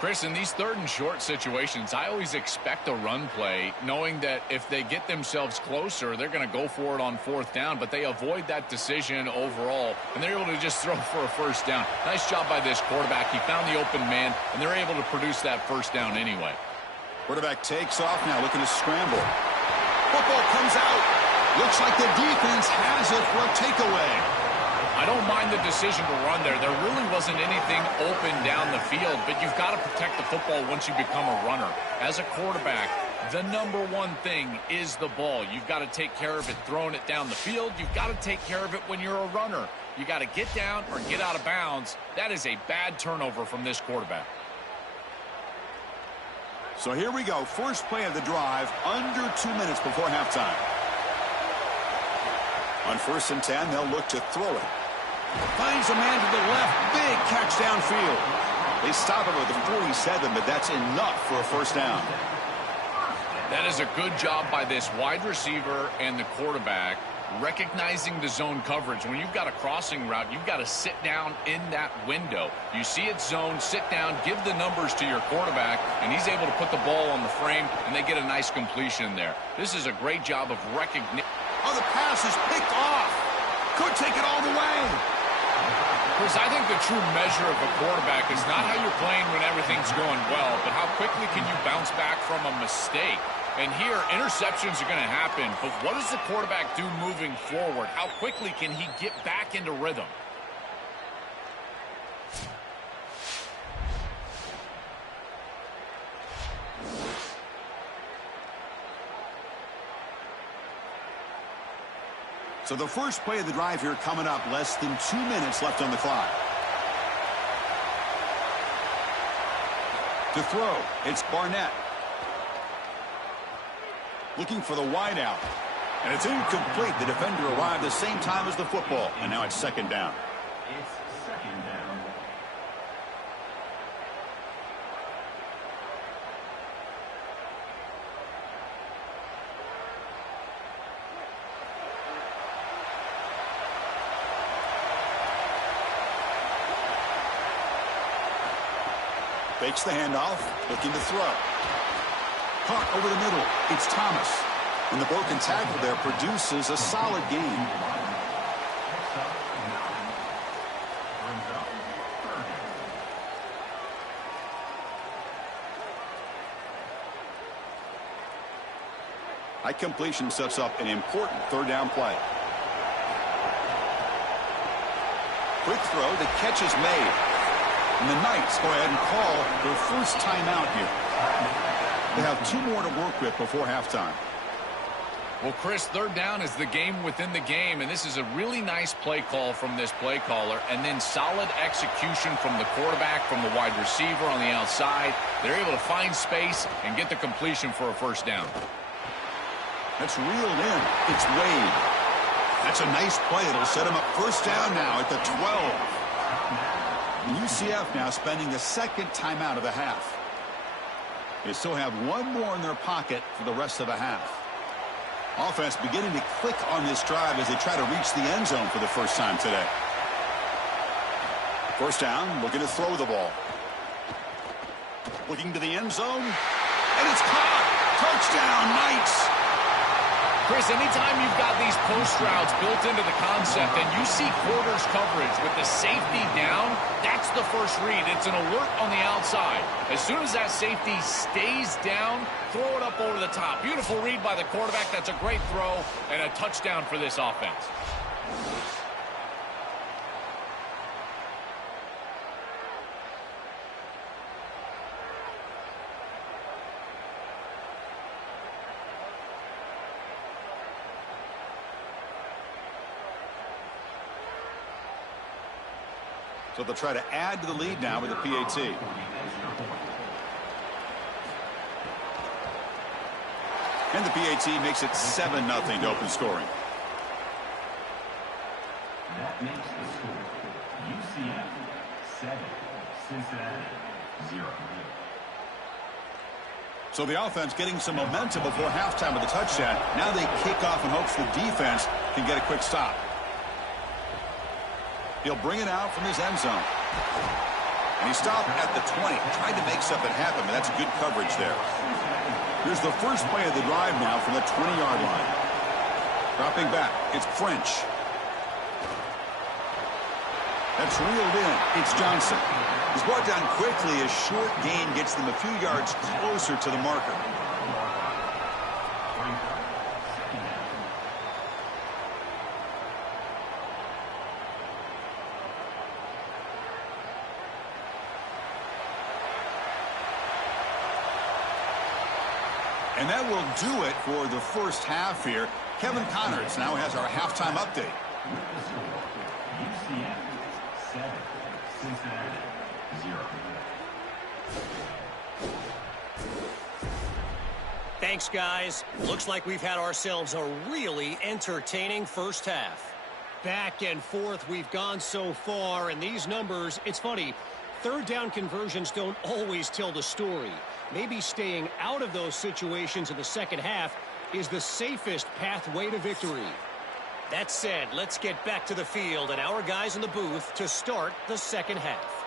Chris, in these 3rd and short situations, I always expect a run play, knowing that if they get themselves closer, they're going to go for it on 4th down, but they avoid that decision overall, and they're able to just throw for a 1st down. Nice job by this quarterback. He found the open man, and they're able to produce that 1st down anyway. Quarterback takes off now, looking to scramble. Football comes out. Looks like the defense has it for a takeaway. I don't mind the decision to run there. There really wasn't anything open down the field, but you've got to protect the football once you become a runner. As a quarterback, the number one thing is the ball. You've got to take care of it throwing it down the field. You've got to take care of it when you're a runner. You got to get down or get out of bounds. That is a bad turnover from this quarterback. So here we go. First play of the drive, under 2 minutes before halftime. On 1st and 10, they'll look to throw it. Finds a man to the left. Big catch downfield. They stop him with the 47, but that's enough for a 1st down. That is a good job by this wide receiver and the quarterback recognizing the zone coverage. When you've got a crossing route, you've got to sit down in that window. You see it's zone, sit down, give the numbers to your quarterback, and he's able to put the ball on the frame, and they get a nice completion there. This is a great job of recognition. Oh, the pass is picked off. Could take it all the way. Chris, I think the true measure of a quarterback is not how you're playing when everything's going well, but how quickly can you bounce back from a mistake. And here, interceptions are going to happen, but what does the quarterback do moving forward? How quickly can he get back into rhythm? So the first play of the drive here coming up, less than 2 minutes left on the clock. To throw, it's Barnett. Looking for the wide out. And it's incomplete. The defender arrived the same time as the football. And now it's second down. It's second down. Fakes the handoff, looking to throw. Caught over the middle. It's Thomas. And the broken tackle there produces a solid gain. High completion sets up an important third down play. Quick throw, the catch is made. And the Knights go ahead and call their first timeout here. They have 2 more to work with before halftime. Well, Chris, third down is the game within the game, and this is a really nice play call from this play caller, and then solid execution from the quarterback, from the wide receiver on the outside. They're able to find space and get the completion for a first down. That's reeled in. It's Wade. That's a nice play. It'll set him up first down now at the 12. UCF now spending the second timeout of the half. They still have 1 more in their pocket for the rest of the half. Offense beginning to click on this drive as they try to reach the end zone for the first time today. First down, looking to throw the ball. Looking to the end zone, and it's caught. Touchdown, Knights. Chris, anytime you've got these post routes built into the concept and you see quarters coverage with the safety down, that's the first read. It's an alert on the outside. As soon as that safety stays down, throw it up over the top. Beautiful read by the quarterback. That's a great throw and a touchdown for this offense. So they'll try to add to the lead now with the PAT. And the PAT makes it 7-0 to open scoring. That makes the score UCF 7, Cincinnati 0. So the offense getting some momentum before halftime with the touchdown. Now they kick off in hopes the defense can get a quick stop. He'll bring it out from his end zone. And he stopped at the 20. Tried to make something happen, but that's good coverage there. Here's the first play of the drive now from the 20-yard line. Dropping back, it's French. That's reeled in. It's Johnson. He's brought down quickly as short gain gets them a few yards closer to the marker. And that will do it for the first half here. Kevin Connors now has our halftime update. UCF 7, Cincinnati 0. Thanks, guys. Looks like we've had ourselves a really entertaining first half. Back and forth we've gone so far, and these numbers, it's funny, third down conversions don't always tell the story. Maybe staying out of those situations in the second half is the safest pathway to victory. That said, let's get back to the field and our guys in the booth to start the second half.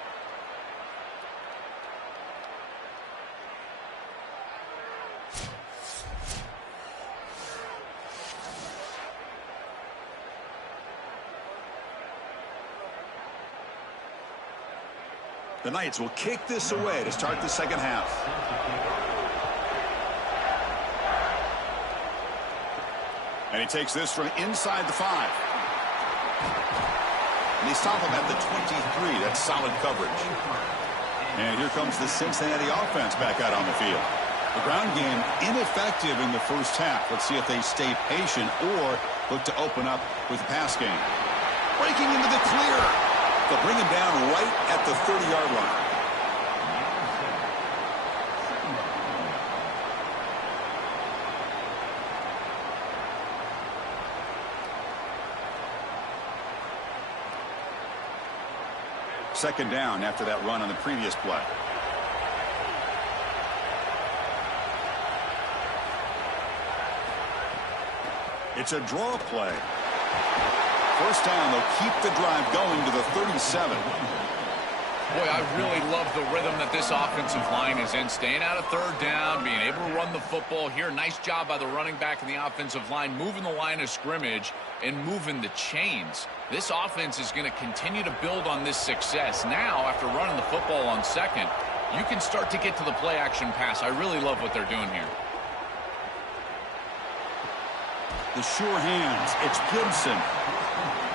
The Knights will kick this away to start the second half. And he takes this from inside the 5. And they stop him at the 23. That's solid coverage. And here comes the Cincinnati offense back out on the field. The ground game ineffective in the first half. Let's see if they stay patient or look to open up with the pass game. Breaking into the clear. They'll bring him down right at the 30-yard line. Second down after that run on the previous play. It's a draw play. First down, they'll keep the drive going to the 37. Boy, I really love the rhythm that this offensive line is in. Staying out of third down, being able to run the football here. Nice job by the running back and the offensive line, moving the line of scrimmage and moving the chains. This offense is going to continue to build on this success. Now, after running the football on second, you can start to get to the play-action pass. I really love what they're doing here. The sure hands. It's Gibson.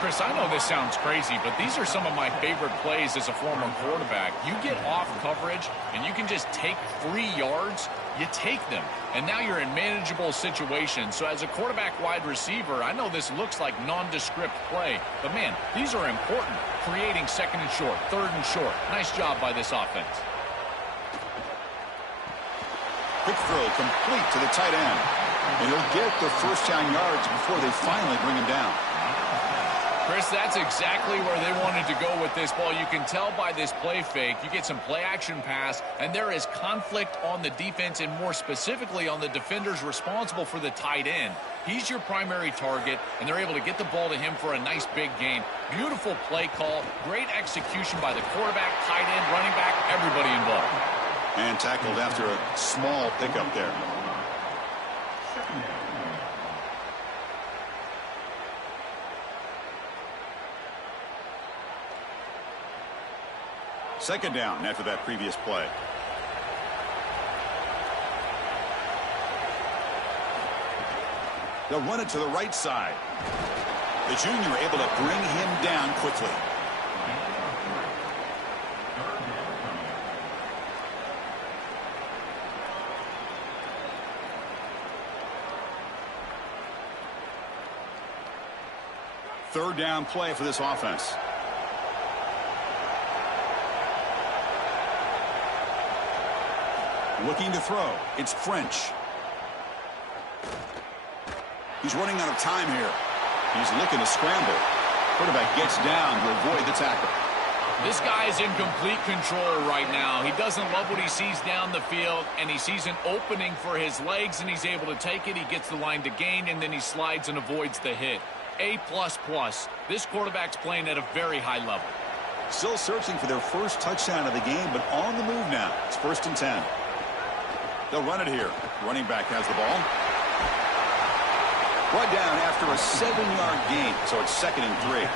Chris, I know this sounds crazy, but these are some of my favorite plays as a former quarterback. You get off coverage, and you can just take 3 yards. You take them, and now you're in manageable situations. So as a quarterback wide receiver, I know this looks like nondescript play, but, man, these are important. Creating second and short, third and short. Nice job by this offense. Quick throw complete to the tight end. And he'll get the first down yards before they finally bring him down. Chris, that's exactly where they wanted to go with this ball. You can tell by this play fake. You get some play-action pass, and there is conflict on the defense and more specifically on the defenders responsible for the tight end. He's your primary target, and they're able to get the ball to him for a nice big gain. Beautiful play call, great execution by the quarterback, tight end, running back, everybody involved. And tackled after a small pickup there. Second down after that previous play. They'll run it to the right side. The junior able to bring him down quickly. Third down play for this offense. Looking to throw. It's French. He's running out of time here. He's looking to scramble. Quarterback gets down to avoid the tackle. This guy is in complete control right now. He doesn't love what he sees down the field, and he sees an opening for his legs, and he's able to take it. He gets the line to gain, and then he slides and avoids the hit. A++. This quarterback's playing at a very high level. Still searching for their first touchdown of the game, but on the move now. It's 1st and 10. They'll run it here. Running back has the ball. Brought down after a 7-yard gain, so it's 2nd and 3.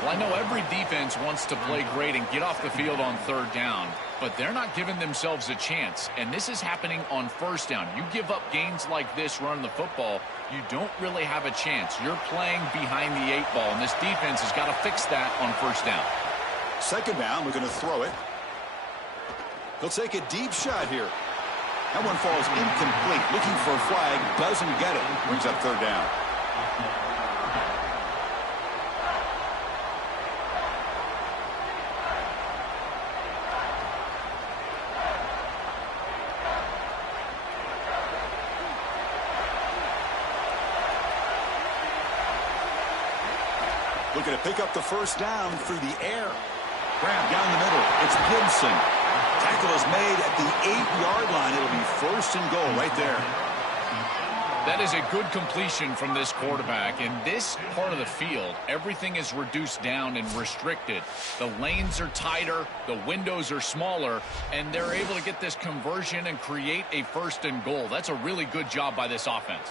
Well, I know every defense wants to play great and get off the field on third down, but they're not giving themselves a chance, and this is happening on first down. You give up gains like this running the football, you don't really have a chance. You're playing behind the 8 ball, and this defense has got to fix that on first down. Second down, we're going to throw it. He'll take a deep shot here. That one falls incomplete. Looking for a flag, doesn't get it. Brings up third down. Looking to pick up the first down through the air. Grab down the middle. It's Gibson. Tackle is made at the 8-yard line. It'll be 1st and goal right there. That is a good completion from this quarterback. In this part of the field, everything is reduced down and restricted. The lanes are tighter, the windows are smaller, and they're able to get this conversion and create a 1st and goal. That's a really good job by this offense.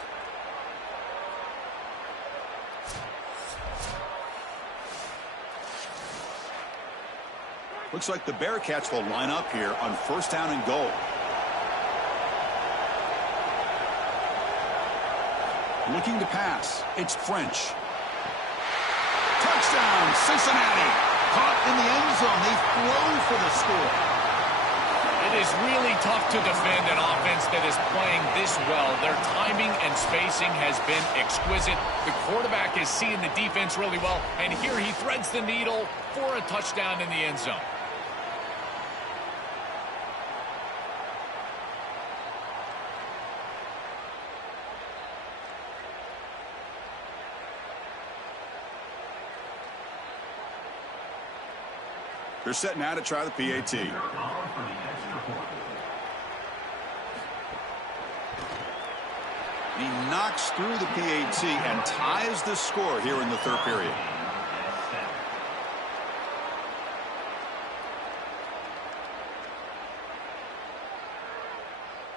Looks like the Bearcats will line up here on 1st down and goal. Looking to pass. It's French. Touchdown, Cincinnati. Caught in the end zone. They throw for the score. And It is really tough to defend an offense that is playing this well. Their timing and spacing has been exquisite. The quarterback is seeing the defense really well, and here he threads the needle for a touchdown in the end zone. They're set now to try the PAT. He knocks through the PAT and ties the score here in the third period.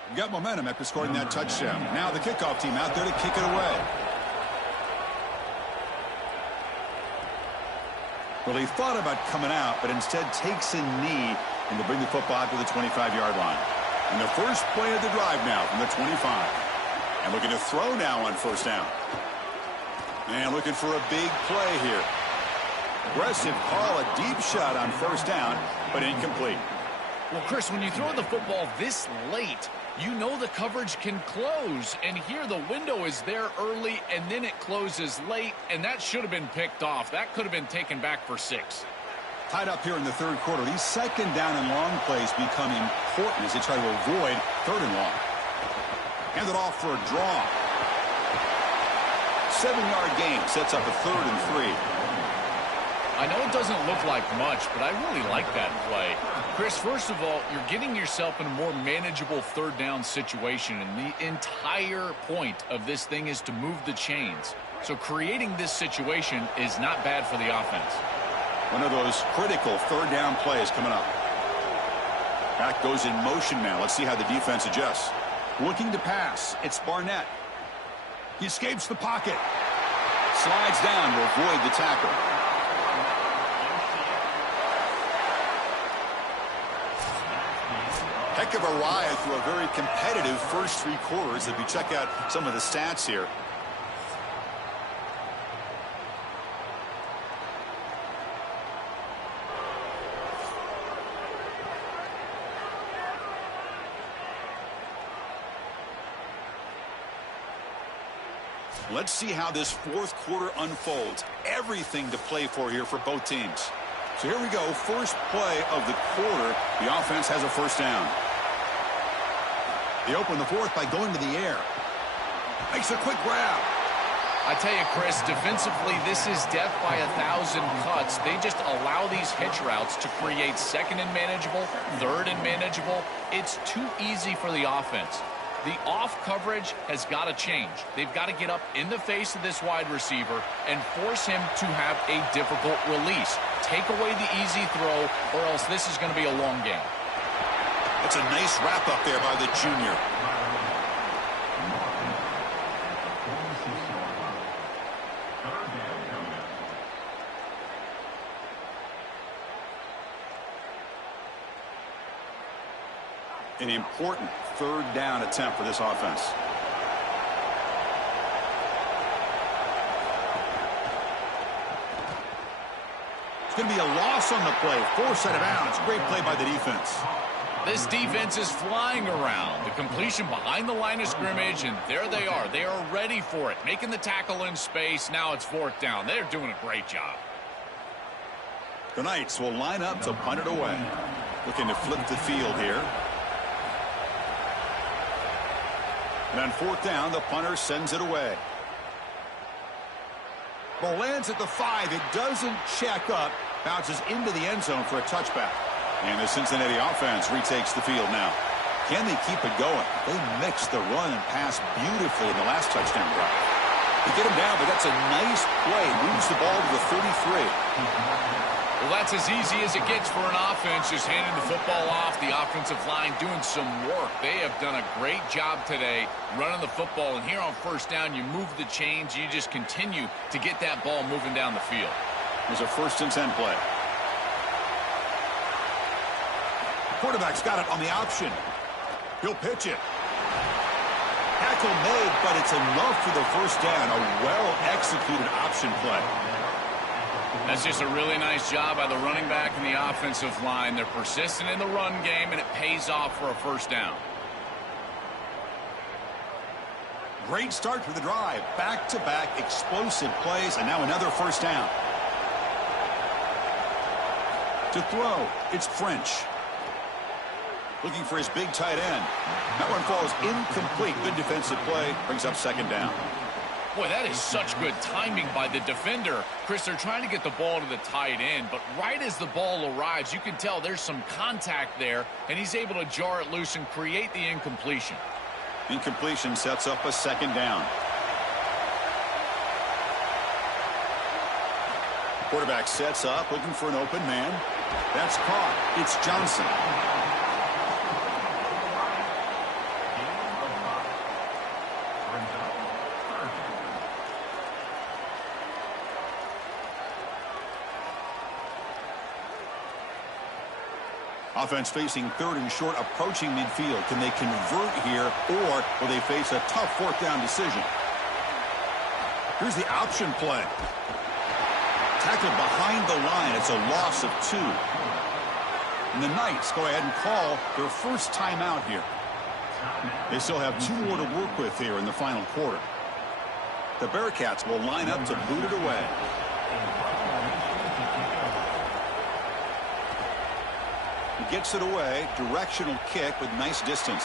You've got momentum after scoring that touchdown. Now the kickoff team out there to kick it away. Well, he thought about coming out, but instead takes a knee and to bring the football out to the 25-yard line. And the first play of the drive now from the 25. And looking to throw now on first down. And looking for a big play here. Aggressive call, a deep shot on first down, but incomplete. Well, Chris, when you throw the football this late, you know the coverage can close. And here the window is there early, and then it closes late, and that should have been picked off. That could have been taken back for 6. Tied up here in the third quarter. These second down and long plays become important as they try to avoid third and long. Hand it off for a draw. 7-yard gain sets up a 3rd and 3. I know it doesn't look like much, but I really like that play. Chris, first of all, you're getting yourself in a more manageable third down situation, and the entire point of this thing is to move the chains. So creating this situation is not bad for the offense. One of those critical third down plays coming up. Back goes in motion now. Let's see how the defense adjusts. Looking to pass. It's Barnett. He escapes the pocket. Slides down to avoid the tackle. Heck of a ride through a very competitive first 3 quarters if you check out some of the stats here. Let's see how this fourth quarter unfolds. Everything to play for here for both teams. So here we go. First play of the quarter. The offense has a first down. They open the fourth by going to the air. Makes a quick grab. I tell you, Chris, defensively, this is death by 1,000 cuts. They just allow these hitch routes to create second and manageable, third and manageable. It's too easy for the offense. The off coverage has got to change. They've got to get up in the face of this wide receiver and force him to have a difficult release. Take away the easy throw, or else this is going to be a long game. That's a nice wrap up there by the junior. An important third down attempt for this offense. It's going to be a loss on the play. Forced out of bounds. Great play by the defense. This defense is flying around. The completion behind the line of scrimmage, and there they are. They are ready for it. Making the tackle in space. Now it's fourth down. They're doing a great job. The Knights will line up to punt it away. Looking to flip the field here. And on fourth down, the punter sends it away. Ball lands at the 5. It doesn't check up. Bounces into the end zone for a touchback. And the Cincinnati offense retakes the field now. Can they keep it going? They mixed the run and pass beautifully in the last touchdown drive. They get him down, but that's a nice play. Moves the ball to the 33. Well, that's as easy as it gets for an offense, just handing the football off. The offensive line doing some work. They have done a great job today running the football. And here on first down, you move the chains. You just continue to get that ball moving down the field. There's a 1st and 10 play. Quarterback's got it on the option. He'll pitch it. Tackle made, but it's enough for the first down. A well-executed option play. That's just a really nice job by the running back and the offensive line. They're persistent in the run game, and it pays off for a first down. Great start to the drive. Back-to-back explosive plays, and now another first down. To throw, it's French. Looking for his big tight end. That one falls incomplete. Good defensive play. Brings up second down. Boy, that is such good timing by the defender. Chris, they're trying to get the ball to the tight end, but right as the ball arrives, you can tell there's some contact there, and he's able to jar it loose and create the incompletion. Incompletion sets up a second down. Quarterback sets up, looking for an open man. That's caught. It's Johnson. Offense facing third and short, approaching midfield. Can they convert here, or will they face a tough fourth down decision? Here's the option play. Tackled behind the line. It's a loss of 2. And the Knights go ahead and call their first timeout here. They still have 2 more to work with here in the final quarter. The Bearcats will line up to boot it away. He gets it away. Directional kick with nice distance.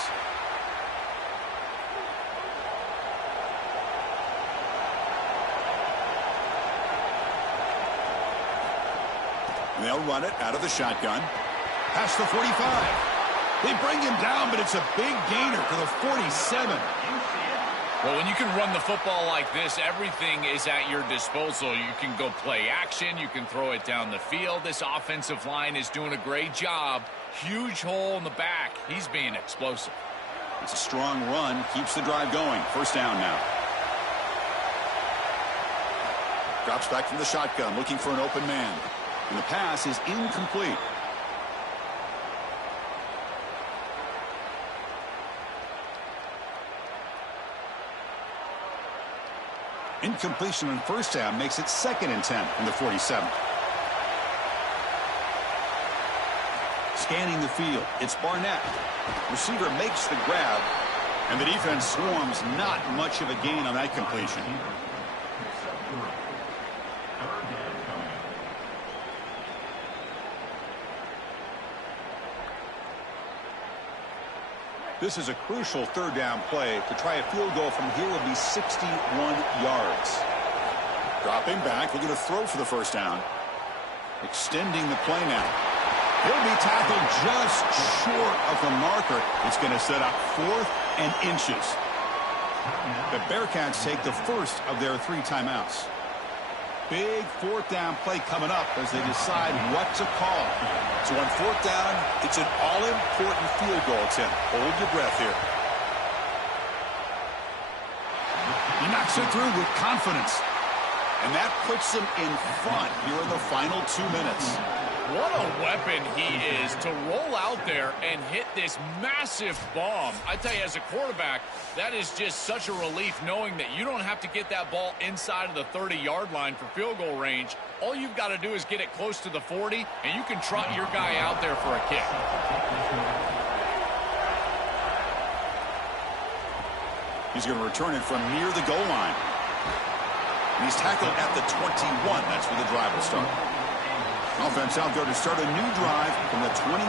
And they'll run it out of the shotgun. Past the 45. They bring him down, but it's a big gainer to the 47. Well, when you can run the football like this, everything is at your disposal. You can go play action. You can throw it down the field. This offensive line is doing a great job. Huge hole in the back. He's being explosive. It's a strong run. Keeps the drive going. First down now. Drops back from the shotgun, looking for an open man. And the pass is incomplete. Incompletion on first down makes it 2nd and 10 from the 47. Scanning the field, it's Barnett. Receiver makes the grab, and the defense swarms. Not much of a gain on that completion. This is a crucial third down play. To try a field goal from here would be 61 yards. Dropping back, looking to throw for the first down. Extending the play now. He'll be tackled just short of the marker. It's going to set up 4th and inches. The Bearcats take the first of their 3 timeouts. Big 4th down play coming up as they decide what to call. So on 4th down, it's an all-important field goal attempt. Hold your breath here. He knocks it through with confidence. And that puts him in front here in the final 2 minutes. What a weapon he is to roll out there and hit this massive bomb. I tell you, as a quarterback, that is just such a relief knowing that you don't have to get that ball inside of the 30-yard line for field goal range. All you've got to do is get it close to the 40, and you can trot your guy out there for a kick. He's going to return it from near the goal line. And he's tackled at the 21. That's where the drive will start. Offense out there to start a new drive from the 21.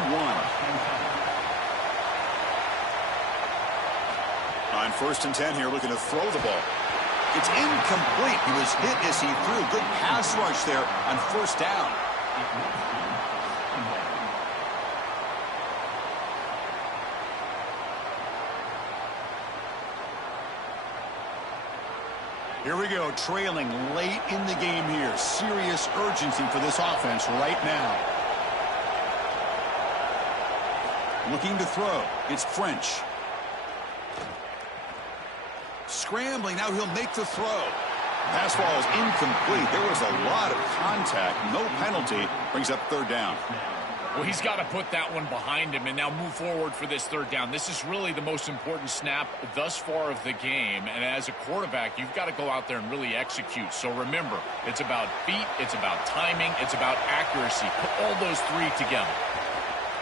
On 1st and 10 here, looking to throw the ball. It's incomplete. He was hit as he threw. Good pass rush there on 1st down. Here we go, trailing late in the game here. Serious urgency for this offense right now. Looking to throw. It's French. Scrambling, now he'll make the throw. Pass ball is incomplete. There was a lot of contact. No penalty. Brings up 3rd down. Well, he's got to put that one behind him and now move forward for this third down. This is really the most important snap thus far of the game. And as a quarterback, you've got to go out there and really execute. So remember, it's about feet, it's about timing, it's about accuracy. Put all those three together.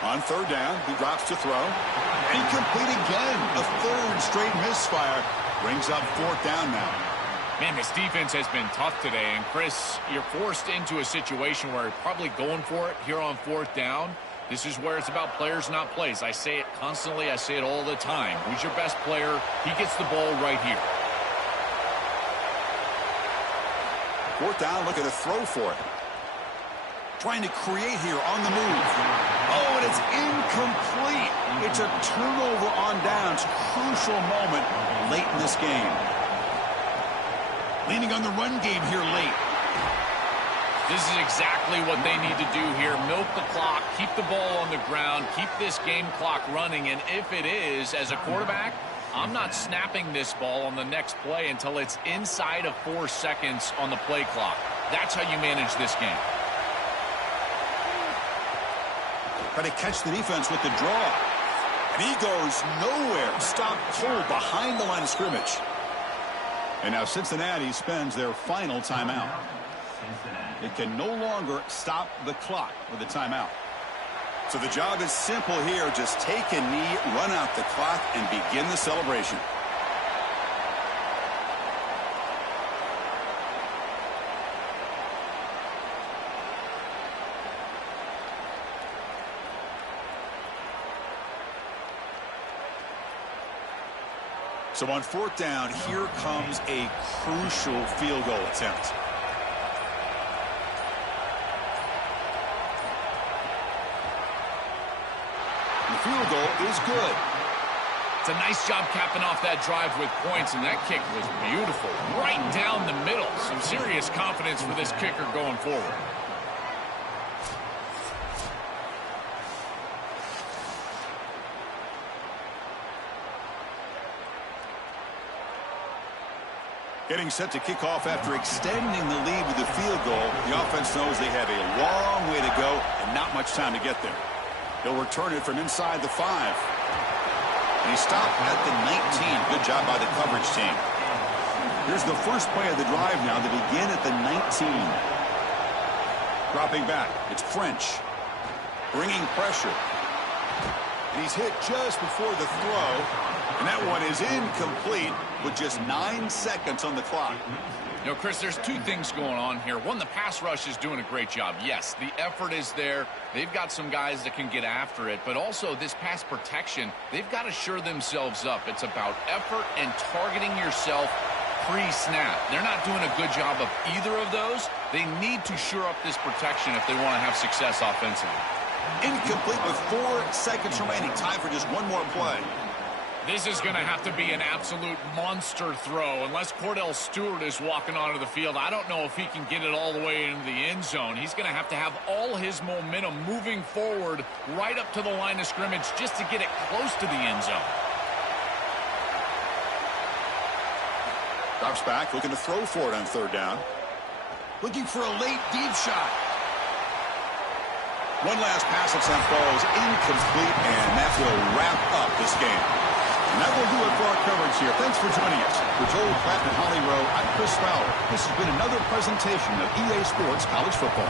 On third down, he drops to throw. Incomplete again. A third straight misfire. Brings up fourth down now. Man, this defense has been tough today. And, Chris, you're forced into a situation where you're probably going for it here on fourth down. This is where it's about players, not plays. I say it constantly. I say it all the time. Who's your best player? He gets the ball right here. Fourth down, looking to throw for it. Trying to create here on the move. Oh, and it's incomplete. It's a turnover on downs. Crucial moment late in this game. Leaning on the run game here late. This is exactly what they need to do here. Milk the clock, keep the ball on the ground, keep this game clock running. And if it is, as a quarterback, I'm not snapping this ball on the next play until it's inside of 4 seconds on the play clock. That's how you manage this game. Try to catch the defense with the draw. And he goes nowhere. Stop cold behind the line of scrimmage. And now Cincinnati spends their final timeout. It can no longer stop the clock with a timeout. So the job is simple here. Just take a knee, run out the clock, and begin the celebration. So on fourth down, here comes a crucial field goal attempt. The field goal is good. It's a nice job capping off that drive with points, and that kick was beautiful. Right down the middle. Some serious confidence for this kicker going forward. Getting set to kick off after extending the lead with the field goal. The offense knows they have a long way to go and not much time to get there. He'll return it from inside the 5. And he stopped at the 19. Good job by the coverage team. Here's the first play of the drive now. They begin at the 19. Dropping back. It's French. Bringing pressure. And he's hit just before the throw. And that one is incomplete with just 9 seconds on the clock. You know, Chris, there's two things going on here. One, the pass rush is doing a great job. Yes, the effort is there. They've got some guys that can get after it. But also this pass protection, they've got to shore themselves up. It's about effort and targeting yourself pre-snap. They're not doing a good job of either of those. They need to shore up this protection if they want to have success offensively. Incomplete with 4 seconds remaining. Time for just one more play. This is going to have to be an absolute monster throw. Unless Cordell Stewart is walking onto the field, I don't know if he can get it all the way into the end zone. He's going to have all his momentum moving forward right up to the line of scrimmage just to get it close to the end zone. Drops back, looking to throw for it on third down. Looking for a late deep shot. One last pass attempt falls incomplete, and that will wrap up this game. And that will do it for our coverage here. Thanks for joining us. For Joel Klatt and Holly Rowe, I'm Chris Fowler. This has been another presentation of EA Sports College Football.